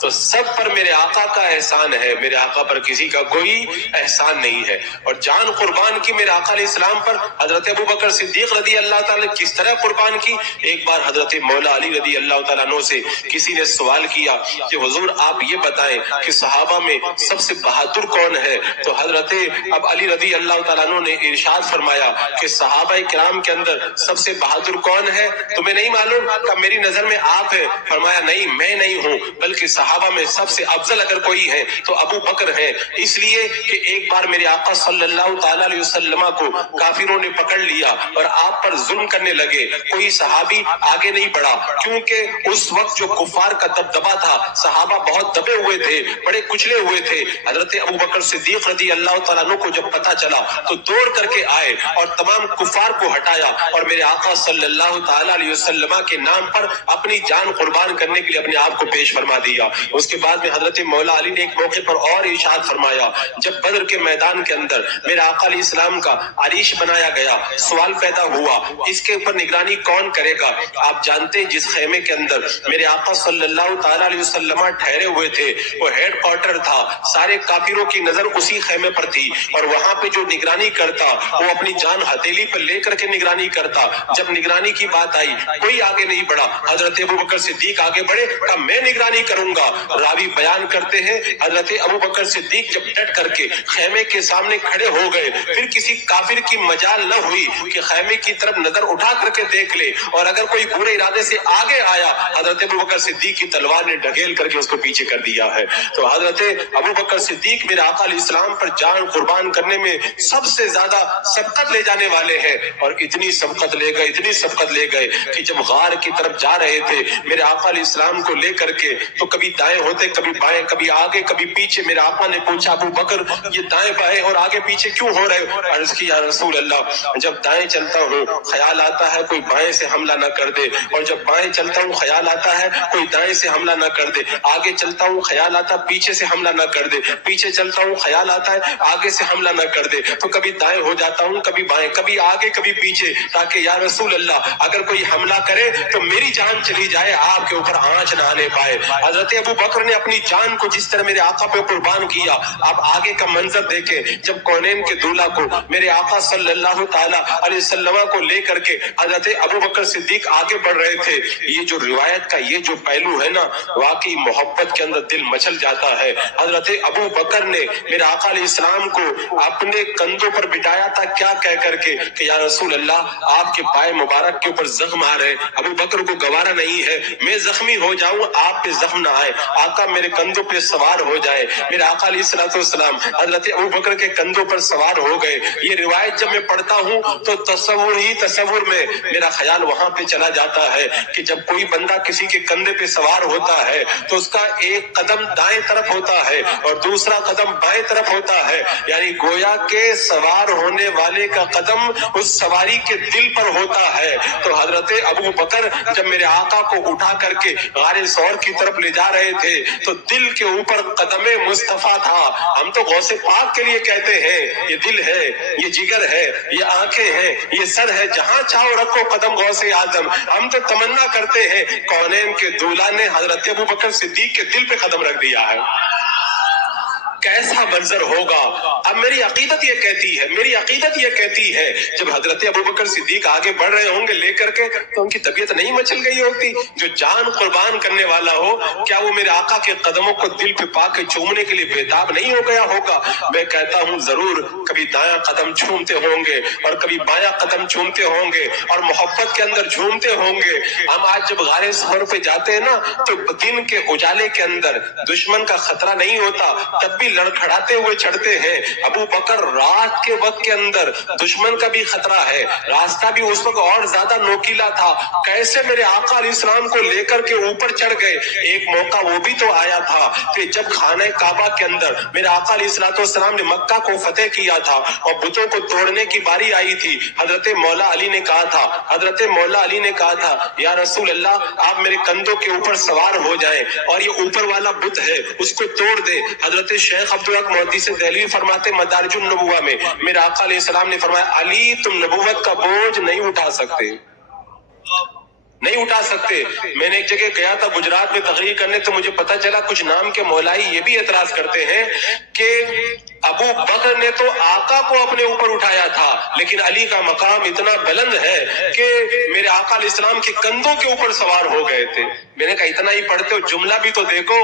تو سب پر میرے آقا کا احسان ہے، میرے آقا پر کسی کا کوئی احسان نہیں ہے. اور جان قربان کی میرے آقا علیہ السلام پر حضرت ابو بکر صدیق رضی اللہ تعالیٰ نے کس طرح قربان کی. ایک بار حضرت مولا علی رضی اللہ تعالیٰ عنہ سے کسی نے سوال کیا کہ حضور آپ یہ بتائیں کہ صحابہ میں سب سے بہادر کون ہے؟ تو حضرت اب علی رضی اللہ تعالیٰ عنہ نے ارشاد فرمایا کہ صحابہ کرام کے اندر سب سے بہادر حضور کون ہے؟ تمہیں نہیں معلوم؟ کہ میری نظر میں آپ ہیں۔ فرمایا نہیں، میں نہیں ہوں، بلکہ صحابہ میں سب سے افضل اگر کوئی ہے تو ابو بکر ہے، اس لیے کہ ایک بار میرے آقا صلی اللہ تعالی علیہ وسلم کو کافروں نے پکڑ لیا اور آپ پر ظلم کرنے لگے، کوئی صحابی آگے نہیں بڑھا، کیونکہ اس وقت جو کفار کا دبدبا تھا، صحابہ بہت دبے ہوئے تھے، بڑے کچلے ہوئے تھے۔ حضرت ابو بکر صدیق رضی اللہ تعالیٰ عنہ کو جب پتہ چلا تو دوڑ کر کے آئے اور تمام کفار کو ہٹایا اور میرے آقا صلی اللہ تعالی علیہ وسلم کے نام پر اپنی جان قربان کرنے کے لیے اپنے آپ کو پیش فرما دیا۔ اس کے بعد میں حضرت مولا علی نے ایک موقع پر اور ارشاد فرمایا، جب بدر کے میدان کے اندر میرے آقا علیہ السلام کا عریش بنایا گیا، سوال پیدا ہوا اس کے اوپر نگرانی کون کرے گا؟ آپ جانتے ہیں جس خیمے کے اندر میرے آقا صلی اللہ تعالی علیہ وسلم ٹھہرے ہوئے تھے وہ ہیڈ کوارٹر تھا، سارے کافروں کی نظر اسی خیمے پر تھی، اور وہاں پہ جو نگرانی کرتا وہ اپنی جان ہتھیلی پر لے کر کے نگرانی کرتا۔ جب نگرانی کی بات آئی کوئی آگے نہیں بڑھا، حضرت ابو بکر صدیق آگے بڑھے، کہا میں نگرانی کروں گا۔ راوی بیان کرتے ہیں حضرت ابو بکر صدیق جب ڈٹ کر کے خیمے کے سامنے کھڑے ہو گئے، پھر کسی کافر کی مجال نہ ہوئی کہ خیمے کی طرف نظر اٹھا کر کے دیکھ لے، اور اگر کوئی برے ارادے سے آگے آیا حضرت ابو بکر صدیق کی تلوار نے ڈھکیل کر کے اس کو پیچھے کر دیا ہے۔ تو حضرت ابو بکر صدیق میرے آقا علیہ السلام پر جان قربان کرنے میں سب سے زیادہ سبقت لے جانے والے ہیں، اور اتنی سبقت لے گئے، اتنی سبقت لے گئے کہ جب غار کی طرف جا رہے تھے میرے آقا علیہ السلام کو لے کر کے تو کبھی دائیں ہوتے، کبھی بائیں، کبھی آگے کبھی پیچھے۔ میرے آقا نے پوچھا ابو بکر یہ دائیں بائیں اور آگے پیچھے کیوں ہو رہے ہو؟ عرض کی یا رسول اللہ جب دائیں چلتا ہوں خیال آتا ہے کوئی بائیں سے حملہ نہ کر دے، اور جب بائیں چلتا ہوں خیال آتا ہے کوئی دائیں سے حملہ نہ کر دے، آگے چلتا ہوں خیال آتا ہے پیچھے سے حملہ نہ کر دے، پیچھے چلتا ہوں خیال آتا ہے آگے سے حملہ نہ کر دے، تو کبھی دائیں ہو جاتا ہوں کبھی بائیں، کبھی آگے کبھی پیچھے، تاکہ یا رسول اللہ اگر کوئی حملہ کرے تو میری جان چلی جائے، آپ کے اوپر آنچ نہ آنے پائے۔ حضرت ابو بکر نے اپنی جان کو جس طرح میرے آقا پہ قربان کیا، آپ آگے کا منظر دیکھیں، جب کونین کے دولہا کو میرے آقا صلی اللہ تعالی علیہ وسلم کو لے کر کے حضرت ابو بکر صدیق آگے بڑھ رہے تھے، یہ جو روایت کا یہ جو پہلو ہے نا، واقعی محبت کے اندر دل مچل جاتا ہے۔ حضرت ابو بکر نے میرے آقا علیہ السلام کو اپنے کندھوں پر بٹھایا تھا، کیا کہہ کر کے کہ یا رسول اللہ آپ کے پائے مبارک کے اوپر زخم آ رہے، ابو بکر کو گوارا نہیں ہے میں زخمی ہو جاؤں، آپ پہ زخم نہ آئے، آقا میرے کندھوں پہ سوار ہو جائے۔ میرے آقا علیہ السلام حضرت ابو بکر کے کندھوں پر سوار ہو گئے۔ یہ روایت جب میں پڑھتا ہوں تو تصور میں میرا خیال وہاں پہ چلا جاتا ہے کہ جب کوئی بندہ کسی کے کندھے پہ سوار ہوتا ہے تو اس کا ایک قدم دائیں طرف ہوتا ہے اور دوسرا قدم بائیں طرف ہوتا ہے، یعنی گویا کے سوار ہونے والے کا قدم اس سواری کے دل پر ہوتا ہے۔ تو حضرت ابو بکر جب میرے آقا کو اٹھا کر کے غار ثور کی طرف لے جا رہے تھے تو دل کے اوپر قدم مصطفیٰ تھا۔ ہم تو غوث پاک کے لیے کہتے ہیں یہ دل ہے، یہ جگر ہے، یہ آنکھیں ہیں، یہ سر ہے، جہاں چاہو رکھو قدم غوث اعظم۔ ہم تو تمنا کرتے ہیں کونین کے دولہا نے حضرت ابو بکر صدیق کے دل پہ قدم رکھ دیا ہے، کیسا منظر ہوگا۔ اب میری عقیدت یہ کہتی ہے جب حضرت ابو بکر صدیق آگے بڑھ رہے ہوں گے لے کر کے تو ان کی طبیعت نہیں مچل گئی ہوتی؟ جو جان قربان کرنے والا ہو کیا وہ میرے آقا کے قدموں کو دل پہ پا کے چومنے کے لیے بےتاب نہیں ہو گیا ہوگا؟ میں کہتا ہوں ضرور کبھی دایاں قدم چومتے ہوں گے اور کبھی بایاں قدم چومتے ہوں گے اور محبت کے اندر جھومتے ہوں گے۔ ہم آج جب غار ثور پہ جاتے ہیں نا تو دن کے اجالے کے اندر دشمن کا خطرہ نہیں ہوتا، تب بھی لڑکھڑاتے ہوئے چڑھتے ہیں۔ ابو بکر رات کے وقت کے اندر دشمن کا بھی خطرہ ہے، راستہ بھی اس وقت اور زیادہ نوکیلا تھا، کیسے میرے آقا علیہ السلام کو لے کر کے اوپر چڑھ گئے۔ ایک موقع وہ بھی تو آیا تھا کہ جب خانہ کعبہ کے اندر میرے آقا علیہ السلام نے مکہ کو فتح کیا تھا اور بتوں کو توڑنے کی باری آئی تھی، حضرت مولا علی نے کہا تھا یا رسول اللہ آپ میرے کندھوں کے اوپر سوار ہو جائیں اور یہ اوپر والا بت ہے اس کو توڑ دے۔ حضرت شیخ عبدالحق محدث دہلوی فرماتے مدارج النبوہ میں میرے آقا علیہ السلام نے فرمایا علی تم نبوت کا بوجھ نہیں اٹھا سکتے۔ میں نے ایک جگہ گیا تھا گجرات میں تقریر کرنے تو مجھے پتا چلا کچھ نام کے مولائی یہ بھی اعتراض کرتے ہیں کہ ابو بکر نے تو آقا کو اپنے اوپر اٹھایا تھا لیکن علی کا مقام اتنا بلند ہے کہ میرے آقا علیہ السلام کے کندھوں کے اوپر سوار ہو گئے تھے۔ میں نے کہا اتنا ہی پڑھتے ہو جملہ بھی تو دیکھو،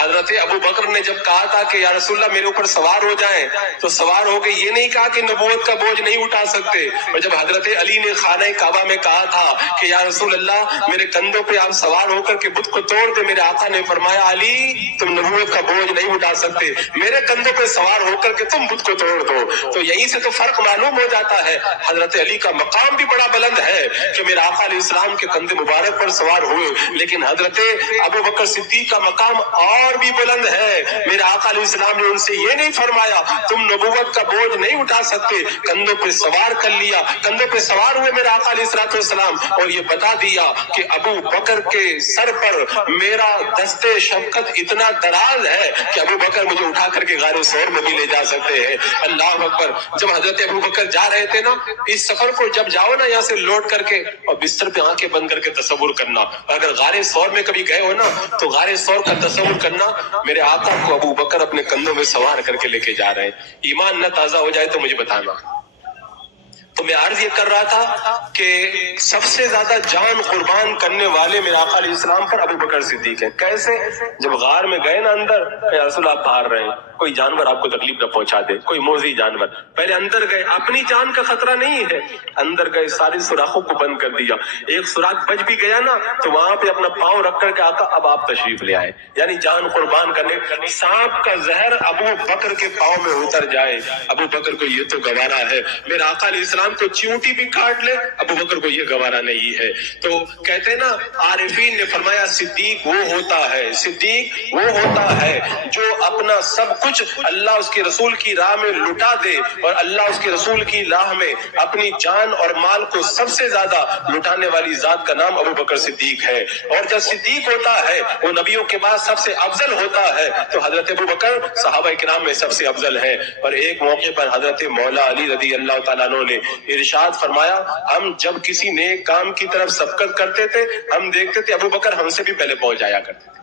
حضرت ابو بکر نے جب کہا تھا کہ یا رسول اللہ میرے اوپر سوار ہو جائیں، تو سوار ہو کے یہ نہیں کہا کہ نبوت کا بوجھ نہیں اٹھا سکتے، اور جب حضرت علی نے خانہ کعبہ میں کہا تھا کہ یا رسول اللہ میرے کندھوں پہ آپ سوار ہو کر کے بت کو توڑ دے، میرے آقا نے فرمایا علی تم نبوت کا بوجھ نہیں اٹھا سکتے، میرے کندھوں پہ سوار ہو کر کے تم بت کو توڑ دو۔ تو یہیں سے تو فرق معلوم ہو جاتا ہے، حضرت علی کا مقام بھی بڑا بلند ہے کہ میرے آقا علیہ السلام کے کندھے مبارک پر سوار ہوئے، لیکن حضرت ابو بکر صدیق کا مقام اور بھی بلند ہے۔ میرے آقا علیہ السلام نے ان سے یہ نہیں فرمایا تم نبوت کا بوجھ نہیں اٹھا سکتے، کندھوں پہ سوار کر لیا، کندھوں پہ سوار ہوئے میرے آقا علیہ السلام، اور یہ بتا دیا کہ ابو بکر کے سر پر میرا دستے شفقت اتنا دراز ہے کہ ابو بکر مجھے اٹھا کر کے غار ثور میں بھی لے جا سکتے ہیں۔ اللہ اکبر۔ جب حضرت ابو بکر جا رہے تھے نا، اس سفر کو جب جاؤ نا یہاں سے لوٹ کر کے، اور بستر پہ آنکھیں بند کر کے تصور کرنا، اگر غار ثور میں کبھی گئے ہو نا تو غار ثور کا تصور کرنا، میرے آقا کو ابو بکر اپنے کندھوں میں سوار کر کے لے کے جا رہے ہیں۔ ایمان نہ تازہ ہو جائے تو مجھے بتانا۔ تو میں عرض یہ کر رہا تھا کہ سب سے زیادہ جان قربان کرنے والے میرے آقا علیہ السلام پر ابو بکر صدیق ہیں۔ کیسے؟ جب غار میں گئے نا اندر، یا رسول آپ باہر رہے ہیں، کوئی جانور آپ کو تکلیف نہ پہنچا دے، کوئی موذی جانور، پہلے اندر گئے، اپنی جان کا خطرہ نہیں ہے، اندر گئے سارے سوراخوں کو بند کر دیا، ایک سوراخ بچ بھی گیا نا تو وہاں پہ اپنا پاؤں رکھ کر کے آقا اب آپ تشریف لے آئے، یعنی جان قربان کرنے۔ سانپ کا زہر ابو بکر کے پاؤں میں اتر جائے، ابو بکر کو یہ تو گوارا ہے، میرے آقا علیہ السلام کو چیونٹی بھی کاٹ لے، ابو بکر کو یہ گوارا نہیں ہے۔ تو کہتے ہیں نا، عارفین نے فرمایا صدیق وہ ہوتا ہے، صدیق وہ ہوتا ہے جو اپنا سب کچھ اللہ اس کے رسول کی راہ میں لٹا دے، اور اللہ اس کے رسول کی راہ میں اپنی جان اور مال کو سب سے زیادہ لٹانے والی ذات کا نام ابو بکر صدیق ہے۔ اور جب صدیق ہوتا ہے وہ نبیوں کے بعد سب سے افضل ہوتا ہے، تو حضرت ابو بکر صحابہ کرام میں سب سے افضل ہے۔ اور ایک موقع پر حضرت مولا علی رضی اللہ تعالیٰ عنہ نے ارشاد فرمایا، ہم جب کسی نیک کام کی طرف سبقت کرتے تھے، ہم دیکھتے تھے ابو بکر ہم سے بھی پہلے پہنچ جایا کرتے تھے،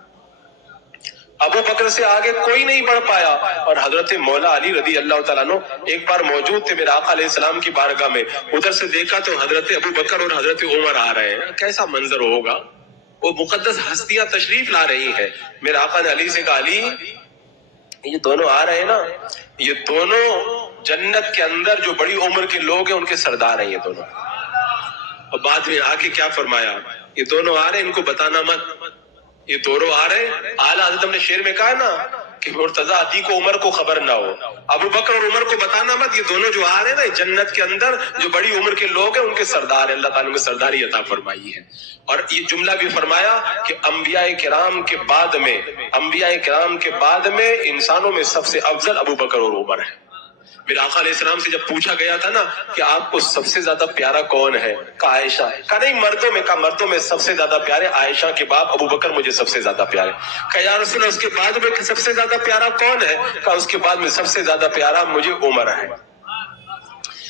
ابو بکر سے آگے کوئی نہیں بڑھ پایا۔ اور حضرت مولا علی رضی اللہ تعالیٰ عنہ ایک بار موجود تھے میرے آقا علیہ السلام کی بارگاہ میں، ادھر سے دیکھا تو حضرت ابو بکر اور حضرت عمر آ رہے ہیں، کیسا منظر ہوگا، وہ مقدس ہستیاں تشریف لا رہی ہیں۔ میرے آقا نے علی سے کہا، علی یہ دونوں آ رہے ہیں نا، یہ دونوں جنت کے اندر جو بڑی عمر کے لوگ ہیں ان کے سردار ہیں یہ دونوں۔ اور بعد میں آ کے کیا فرمایا، یہ دونوں آ رہے ہیں ان کو بتانا مت، یہ دونوں آ رہے ہیں، اعلیٰ حضرت نے شعر میں کہا نا کہ مرتضیٰ عطی کو عمر کو خبر نہ ہو، ابو بکر اور عمر کو بتانا مت، یہ دونوں جو آ رہے ہیں نا جنت کے اندر جو بڑی عمر کے لوگ ہیں ان کے سردار ہیں، اللہ تعالیٰ نے سرداری عطا فرمائی ہے۔ اور یہ جملہ بھی فرمایا کہ انبیاء کرام کے بعد میں انسانوں میں سب سے افضل ابو بکر اور عمر ہے۔ میرے آقا علیہ السلام سے جب پوچھا گیا تھا نا کہ آپ کو سب سے زیادہ پیارا کون ہے، کہا عائشہ، کہا نہیں مردوں میں، کہا مردوں میں سب سے زیادہ پیارے عائشہ کے باپ ابو بکر مجھے سب سے زیادہ پیارے، کہا یا رسول اللہ اس کے بعد میں سب سے زیادہ پیارا کون ہے، کہا اس کے بعد میں سب سے زیادہ پیارا مجھے عمر ہے۔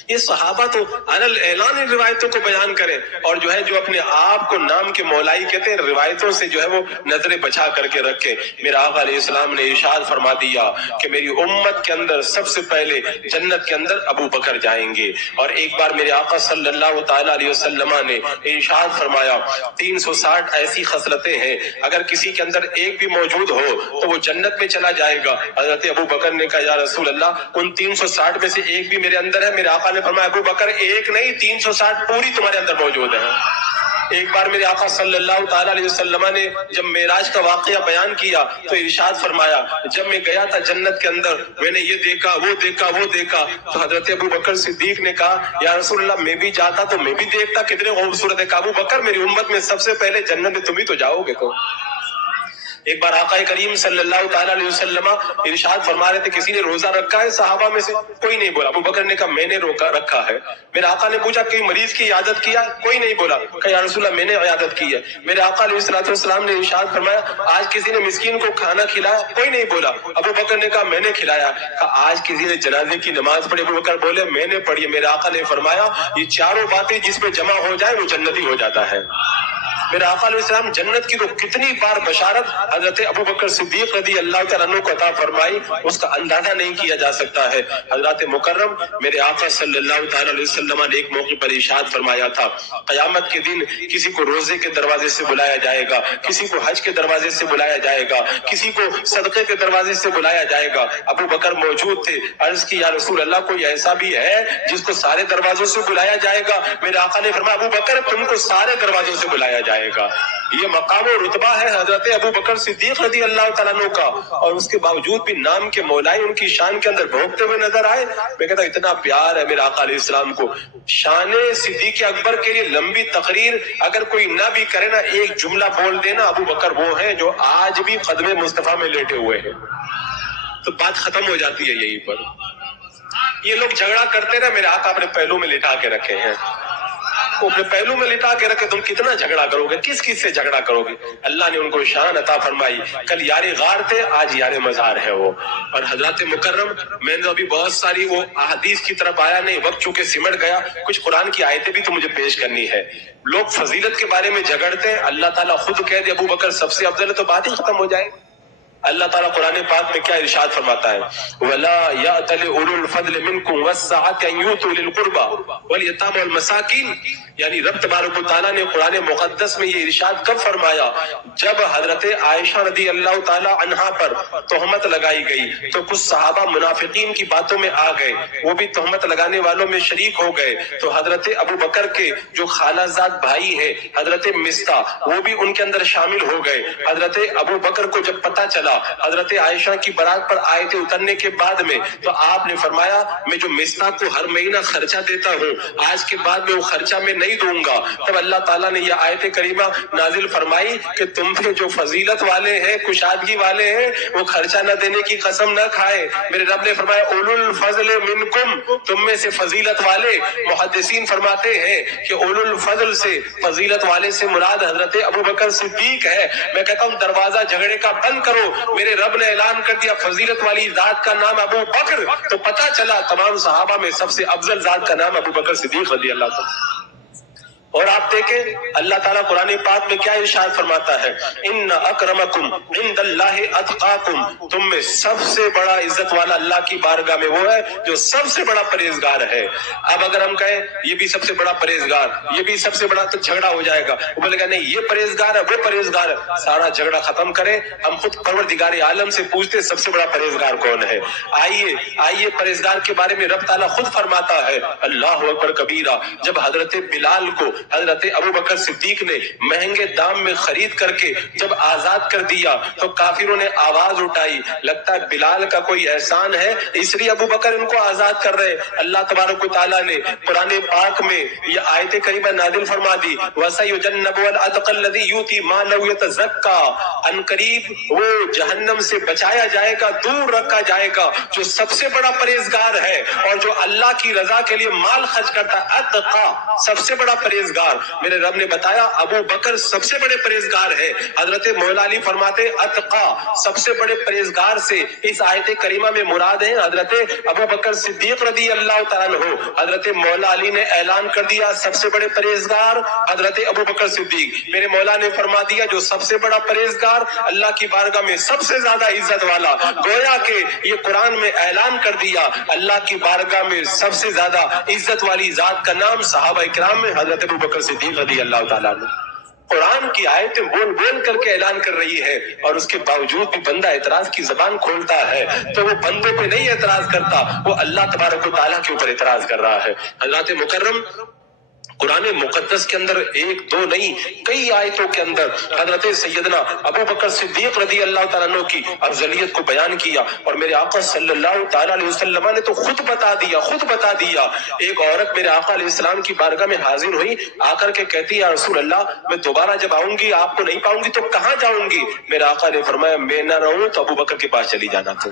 یہ صحابہ تو علی اعلان روایتوں کو بیان کریں، اور جو ہے جو اپنے آپ کو نام کے مولائی کہتے ہیں، روایتوں سے جو ہے وہ نظریں بچا کر کے رکھے۔ میرا آقا علیہ السلام نے ارشاد فرما دیا کہ میری امت کے اندر سب سے پہلے جنت کے اندر ابو بکر جائیں گے۔ اور ایک بار میرے آقا صلی اللہ تعالیٰ علیہ وسلم نے ارشاد فرمایا 360 ایسی خصلتیں ہیں اگر کسی کے اندر ایک بھی موجود ہو تو وہ جنت میں چلا جائے گا۔ حضرت ابو بکر نے کہا یا رسول اللہ ان 360 میں سے ایک بھی میرے اندر ہے؟ میرے آقا نے فرمایا ابو بکر ایک نہیں 360 پوری تمہارے اندر موجود ہے۔ ایک بار میرے آقا صلی اللہ تعالیٰ علیہ وسلم نے جب معراج کا واقعہ بیان کیا تو ارشاد فرمایا جب میں گیا تھا جنت کے اندر میں نے یہ دیکھا وہ دیکھا تو حضرت ابو بکر صدیق نے کہا یا رسول اللہ میں بھی جاتا تو میں بھی دیکھتا کتنے خوبصورت ہے۔ ابو بکر میری امت میں سب سے پہلے جنت میں تم ہی تو جاؤ گے۔ تو ایک بار آقا کریم صلی اللہ تعالیٰ علیہ وسلم ارشاد فرما رہے تھے کسی نے روزہ رکھا ہے صحابہ میں سے؟ کوئی نہیں بولا۔ ابو بکر نے کہا میں نے رکھا ہے۔ میرے آقا نے پوچھا کہ مریض کی عیادت کیا؟ کوئی نہیں بولا۔ کہا یا رسول اللہ میں نے عیادت کی ہے۔ میرے آقا علیہ السلام نے ارشاد فرمایا آج کسی نے مسکین کو کھانا کھلایا؟ کوئی نہیں بولا۔ ابو بکر نے کہا میں نے کھلایا۔ کہا آج کسی نے جنازے کی نماز پڑھی؟ ابو بکر بولے میں نے پڑھی۔ میرے آقا نے فرمایا یہ چاروں باتیں جس پہ جمع ہو جائے وہ جنتی ہو جاتا ہے۔ میرے آقا علیہ السلام جنت کی تو کتنی بار بشارت حضرت ابو بکر صدیق رضی اللہ تعالیٰ عنہ کو عطا فرمائی، اس کا اندازہ نہیں کیا جا سکتا ہے۔ حضرات مکرم میرے آقا صلی اللہ تعالیٰ علیہ وسلم نے ایک موقع پر ارشاد فرمایا تھا، قیامت کے دن کسی کو روزے کے دروازے سے بلایا جائے گا، کسی کو حج کے دروازے سے بلایا جائے گا، کسی کو صدقے کے دروازے سے بلایا جائے گا۔ ابو بکر موجود تھے، عرض کی یا رسول اللہ کوئی ایسا بھی ہے جس کو سارے دروازوں سے بلایا جائے گا؟ میرے آقا نے فرمایا ابو بکر تم کو سارے دروازوں سے بلایا جائے گا۔ یہ مقام و رتبہ ہے حضرت ابو بکر صدیق رضی اللہ تعالیٰ عنہ کا، اور اس کے باوجود بھی نام کے مولائی ان کی شان کے اندر بھونکتے ہوئے نظر آئے۔ میں کہتا ہوں اتنا پیار ہے میرے آقا علیہ السلام کو۔ شان صدیق اکبر کے لیے لمبی تقریر اگر کوئی نہ بھی کرے نا، ایک جملہ بول دینا، ابو بکر وہ ہیں جو آج بھی قدم مصطفیٰ میں لیٹے ہوئے ہیں، تو بات ختم ہو جاتی ہے یہیں پر۔ یہ لوگ جھگڑا کرتے نا، میرے آقا اپنے پہلو میں لٹا کے رکھے ہیں، وہ اپنے پہلو میں لٹا کے رکھے، تم کتنا جھگڑا کرو گے، کس سے جھگڑا کرو گے؟ اللہ نے ان کو شان عطا فرمائی، کل یار غار تھے آج یار مزار ہے وہ۔ اور حضرات مکرم میں نے ابھی بہت ساری وہ احادیث کی طرف آیا نہیں، وقت چونکہ سمٹ گیا، کچھ قرآن کی آیتیں بھی تو مجھے پیش کرنی ہے۔ لوگ فضیلت کے بارے میں جھگڑتے ہیں، اللہ تعالیٰ خود کہہ دے ابو بکر سب سے افضل ہے تو بات ہی ختم ہو جائے۔ اللہ تعالیٰ قرآن پاک میں کیا ارشاد فرماتا ہے، وَلَا يَأْتَلِ أُولُو الْفَضْلِ مِنْكُمْ وَالسَّعَةِ أَنْ يُؤْتُوا لِذِي الْقُرْبَى وَالْيَتَامَى وَالْمَسَاكِينَ۔ یعنی رب تبارک و تعالیٰ نے قرآن مقدس میں یہ ارشاد کب فرمایا؟ جب حضرت عائشہ رضی اللہ تعالیٰ عنہا پر تہمت لگائی گئی تو کچھ صحابہ منافقین کی باتوں میں آ گئے، وہ بھی تہمت لگانے والوں میں شریک ہو گئے، تو حضرت ابو بکر کے جو خالہ زاد بھائی ہے حضرت مصطح، وہ بھی ان کے اندر شامل ہو گئے۔ حضرت ابو بکر کو جب پتہ چلا حضرت عائشہ کی برات پر آیتیں اترنے کے بعد میں، تو آپ نے فرمایا میں جو مصطح کو ہر مہینہ خرچہ دیتا ہوں آج کے بعد میں وہ خرچہ میں نہیں دوں گا۔ تب اللہ تعالیٰ نے یہ آیت کریمہ نازل فرمائی کہ تم پہ جو فضیلت والے ہیں، کشادگی والے ہیں، وہ خرچہ نہ دینے کی قسم نہ کھائے۔ میرے رب نے فرمایا اولو الفضل منکم، تم میں سے فضیلت والے۔ محدثین فرماتے ہیں کہ اولو الفضل سے، فضیلت والے سے مراد حضرت ابو بکر صدیق ہے۔ میں کہتا ہوں دروازہ جھگڑے کا بند کرو، میرے رب نے اعلان کر دیا فضیلت والی ذات کا نام ابو بکر، تو پتہ چلا تمام صحابہ میں سب سے افضل ذات کا نام ابو بکر صدیق رضی اللہ تعالیٰ۔ اور آپ دیکھیں اللہ تعالیٰ قرآن پاک میں کیا ارشاد فرماتا ہے، ان اکرمکم عند اللہ اتقاکم، تم میں سب سے بڑا عزت والا اللہ کی بارگاہ میں وہ ہے جو سب سے بڑا پرہیزگار ہے۔ اب اگر ہم کہیں یہ بھی سب سے بڑا پرہیزگار، یہ بھی سب سے بڑا، تو جھگڑا ہو جائے گا۔ وہ بولے گا نہیں یہ پرہیزگار ہے وہ پرہیزگار ہے، سارا جھگڑا ختم کریں، ہم خود پروردگار عالم سے پوچھتے سب سے بڑا پرہیزگار کون ہے۔ آئیے پرہیزگار کے بارے میں رب تعالیٰ خود فرماتا ہے، اللہ اکبر کبیرہ، جب حضرت بلال کو حضرت ابو بکر صدیق نے مہنگے دام میں خرید کر کے جب آزاد کر دیا تو کافروں نے آواز اٹھائی، لگتا ہے بلال کا کوئی احسان ہے اس لیے ابو بکر ان کو آزاد کر رہے۔ اللہ تبارک و تعالیٰ نے قرآن پاک میں یہ آیت کریمہ نازل فرما دی، وَسَيُجَنَّبُهَا الْأَتْقَى الَّذِي يُؤْتِي مَالَهُ يَتَزَكَّى، ان قریب وہ جہنم سے بچایا جائے گا، دور رکھا جائے گا، جو سب سے بڑا پرہیزگار ہے اور جو اللہ کی رضا کے لیے مال خرچ کرتا ہے، اتقا، سب سے بڑا پرہیزگار۔ میرے رب نے بتایا ابو بکر سب سے بڑے پرہیزگار ہے۔ حضرت مولا علی فرماتے اتقا، سب سے بڑے پرہیزگار سے اس آیت کریمہ میں مراد ہے حضرت ابو بکر صدیق رضی اللہ تعالیٰ عنہ۔ حضرت مولا علی نے اعلان کر دیا سب سے بڑے پرہیزگار حضرت ابو بکر صدیق، میرے مولا نے فرما دیا جو سب سے بڑا پرہیزگار، اللہ کی بارگاہ میں سب سے زیادہ عزت والا۔ گویا کہ یہ قرآن میں اعلان کر دیا اللہ کی بارگاہ میں سب سے زیادہ عزت والی ذات کا نام صحابہ کرام میں حضرت ابو بکر صدیق رضی اللہ تعالیٰ عنہ۔ قرآن کی آیتیں بول بول کر کے اعلان کر رہی ہے، اور اس کے باوجود بھی بندہ اعتراض کی زبان کھولتا ہے تو وہ بندوں پہ نہیں اعتراض کرتا، وہ اللہ تبارک و تعالیٰ کے اوپر اعتراض کر رہا ہے۔ حضرات مکرم قرآن مقدس کے اندر ایک دو نہیں کئی آیتوں کے اندر حضرت سیدنا ابو بکر صدیق رضی اللہ تعالیٰ عنہ کی افضلیت کو بیان کیا، اور میرے آقا صلی اللہ تعالیٰ علیہ وسلم نے تو خود بتا دیا۔ ایک عورت میرے آقا علیہ السلام کی بارگاہ میں حاضر ہوئی، آ کر کے کہتی ہے یا رسول اللہ میں دوبارہ جب آؤں گی آپ کو نہیں پاؤں گی تو کہاں جاؤں گی؟ میرے آقا نے فرمایا میں نہ رہوں تو ابو بکر کے پاس چلی جانا تھا۔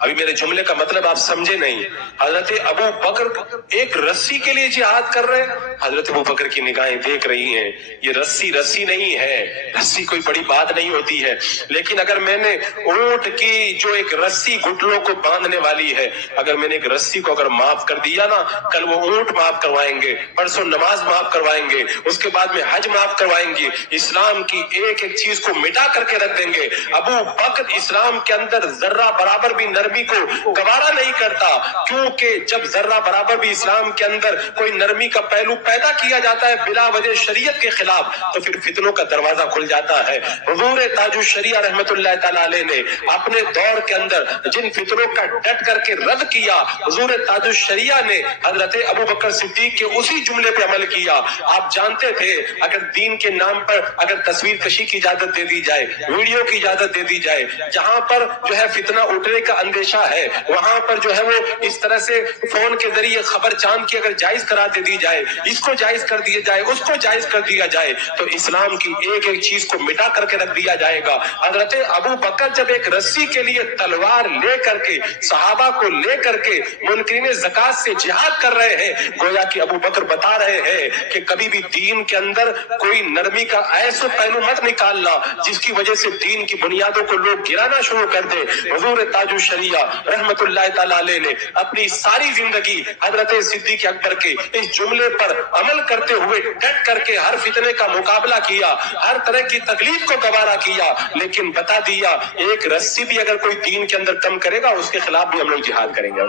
ابھی میرے جملے کا مطلب آپ سمجھے نہیں. حضرت ابو بکر ایک رسی کے لیے جہاد کر رہے ہیں. حضرت ابو بکر کی نگاہیں دیکھ رہی ہیں یہ رسی نہیں ہے، رسی کوئی بڑی بات نہیں ہوتی ہے، لیکن اگر میں نے اونٹ کی جو ایک رسی گھٹنوں کو باندھنے والی ہے، اگر میں نے ایک رسی کو اگر معاف کر دیا نا، کل وہ اونٹ معاف کروائیں گے، پرسوں نماز معاف کروائیں گے، اس کے بعد میں حج معاف کروائیں گے، اسلام کی ایک ایک چیز کو مٹا کر کے رکھ دیں گے. ابو بکر اسلام کے اندر ذرہ برابر بھی نرمی کو گوارا نہیں کرتا، کیونکہ جب ذرہ برابر بھی اسلام کے اندر کوئی نرمی کا پہلو پیدا کیا جاتا ہے بلا وجہ شریعت کے خلاف، تو پھر فتنوں کا دروازہ کھل جاتا ہے. حضور تاج الشریعہ رحمت اللہ تعالی علیہ نے اپنے دور کے اندر جن فتنوں کا ڈٹ کر کے رد کیا، حضور تاج الشریعہ نے حضرت ابو بکر صدیق کے اسی جملے پہ عمل کیا. آپ جانتے تھے اگر دین کے نام پر اگر تصویر کشی کی اجازت دے دی جائے، ویڈیو کی اجازت دے دی جائے، جہاں پر جو ہے فتنہ اٹھنے کا اندیشہ ہے وہاں پر جو ہے وہ اس طرح سے فون کے ذریعے خبر چاند کی اگر جائز کرا دے دی جائے، اس کو جائز کر دیا جائے، اس کو جائز کر دیا جائے، تو اسلام کی ایک ایک چیز کو مٹا کر کے رکھ دیا جائے گا. حضرت ابو بکر جب ایک رسی کے لیے تلوار لے کر کے صحابہ کو لے کر کے منکرین زکات سے جہاد کر رہے ہیں، گویا کہ ابو بکر بتا رہے ہیں کہ کبھی بھی دین کے اندر کوئی نرمی کا ایسا پہلو مت نکالنا جس کی وجہ سے دین کی بنیادوں کو لوگ گرانا شروع کر دیں. حضور تاج الشریعہ رحمت اللہ تعالی علیہ نے اپنی ساری زندگی حضرت صدیق اکبر کے اس جملے پر عمل کرتے ہوئے ڈٹ کر کے ہر فتنے کا مقابلہ کیا، ہر طرح کی تکلیف کو گوارا کیا، لیکن بتا دیا ایک رسی بھی اگر کوئی دین کے اندر کم کرے گا اس کے خلاف بھی ہم لوگ جہاد کریں گے.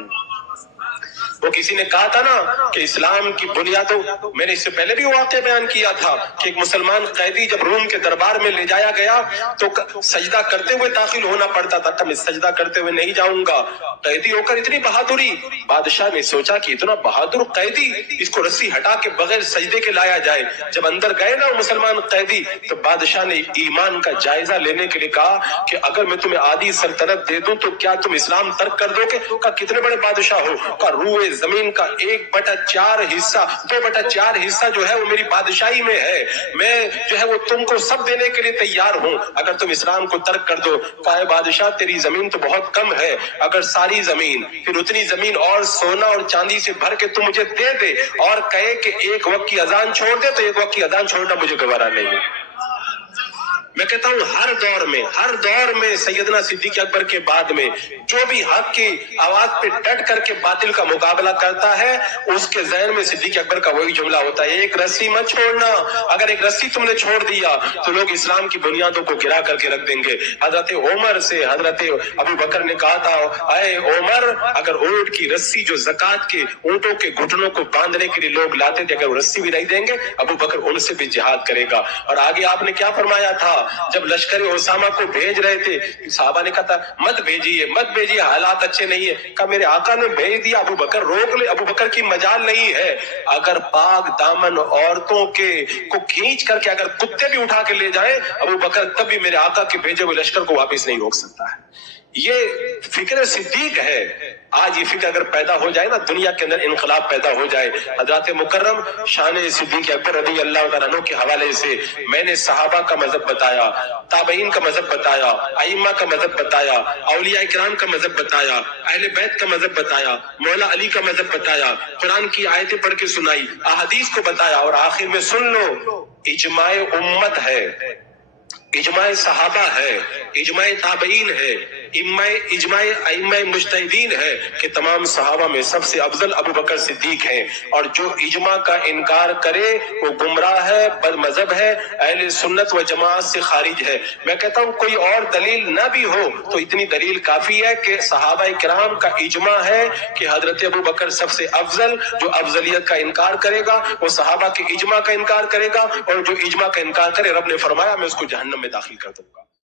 وہ کسی نے کہا تھا نا کہ اسلام کی بنیادوں، میں نے اس سے پہلے بھی واقعہ بیان کیا تھا کہ ایک مسلمان قیدی جب روم کے دربار میں لے جایا گیا تو سجدہ کرتے ہوئے داخل ہونا پڑتا تھا. میں سجدہ کرتے ہوئے نہیں جاؤں گا. قیدی ہو کر اتنی بہادری، بادشاہ نے سوچا کہ اتنا بہادر قیدی، اس کو رسی ہٹا کے بغیر سجدے کے لایا جائے. جب اندر گئے نا مسلمان قیدی تو بادشاہ نے ایمان کا جائزہ لینے کے لیے کہا کہ اگر میں تمہیں آدھی سلطنت دے دوں تو کیا تم اسلام ترک کر دو گے؟ کہا کتنے بڑے بادشاہ ہو؟ کہا روئے زمین کا 1/4 حصہ 2/4 حصہ جو ہے وہ میری بادشاہی میں ہے، میں جو ہے وہ تم کو سب دینے کے لیے تیار ہوں اگر تم اسلام کو ترک کر دو. کہا بادشاہ تیری زمین تو بہت کم ہے، اگر ساری زمین پھر اتنی زمین اور سونا اور چاندی سے بھر کے تم مجھے دے دے اور کہے کہ ایک وقت کی اذان چھوڑ دے تو ایک وقت کی اذان چھوڑنا مجھے گوارا نہیں ہے. میں کہتا ہوں ہر دور میں سیدنا صدیق اکبر کے بعد میں جو بھی حق کی آواز پہ ڈٹ کر کے باطل کا مقابلہ کرتا ہے اس کے ذہن میں صدیق اکبر کا وہی جملہ ہوتا ہے، ایک رسی مت چھوڑنا. اگر ایک رسی تم نے چھوڑ دیا تو لوگ اسلام کی بنیادوں کو گرا کر کے رکھ دیں گے. حضرت عمر سے حضرت ابو بکر نے کہا تھا اے عمر، اگر اونٹ کی رسی جو زکات کے اونٹوں کے گھٹنوں کو باندھنے کے لیے لوگ لاتے تھے، اگر وہ رسی بھی نہیں دیں گے ابو بکر ان سے بھی جہاد کرے گا. اور آگے آپ نے کیا فرمایا تھا جب لشکر اسامہ کو بھیج رہے تھے؟ صحابہ نے کہا تھا مت بھیجیے حالات اچھے نہیں ہیں. کہا میرے آقا نے بھیج دیا، ابو بکر روک لے، ابو بکر کی مجال نہیں ہے. اگر پاک دامن عورتوں کے کو کھینچ کر کے اگر کتے بھی اٹھا کے لے جائیں ابو بکر تب بھی میرے آقا کے بھیجے ہوئے لشکر کو واپس نہیں روک سکتا ہے. یہ فکر صدیق ہے. آج یہ فکر اگر پیدا ہو جائے نا دنیا کے اندر انقلاب پیدا ہو جائے. حضرت مکرم شان صدیق اکبر رضی اللہ تعالیٰ عنہ کے حوالے سے میں نے صحابہ کا مذہب بتایا، تابعین کا مذہب بتایا، ائمہ کا مذہب بتایا، اولیاء کرام کا مذہب بتایا، اہل بیت کا مذہب بتایا، مولا علی کا مذہب بتایا، قرآن کی آیتیں پڑھ کے سنائی، احادیث کو بتایا، اور آخر میں سن لو اجماع امت ہے، اجماع صحابہ ہے، اجماع تابعین ہے، اجماع ائمہ مجتہدین ہے کہ تمام صحابہ میں سب سے افضل ابو بکر صدیق ہیں. اور جو اجماع کا انکار کرے وہ گمراہ ہے، بد مذہب ہے، اہل سنت و جماعت سے خارج ہے. میں کہتا ہوں کوئی اور دلیل نہ بھی ہو تو اتنی دلیل کافی ہے کہ صحابہ کرام کا اجماع ہے کہ حضرت ابو بکر سب سے افضل. جو افضلیت کا انکار کرے گا وہ صحابہ کے اجماع کا انکار کرے گا، اور جو اجماع کا انکار کرے رب نے فرمایا میں اس کو جہنم میں داخل کر دوں گا.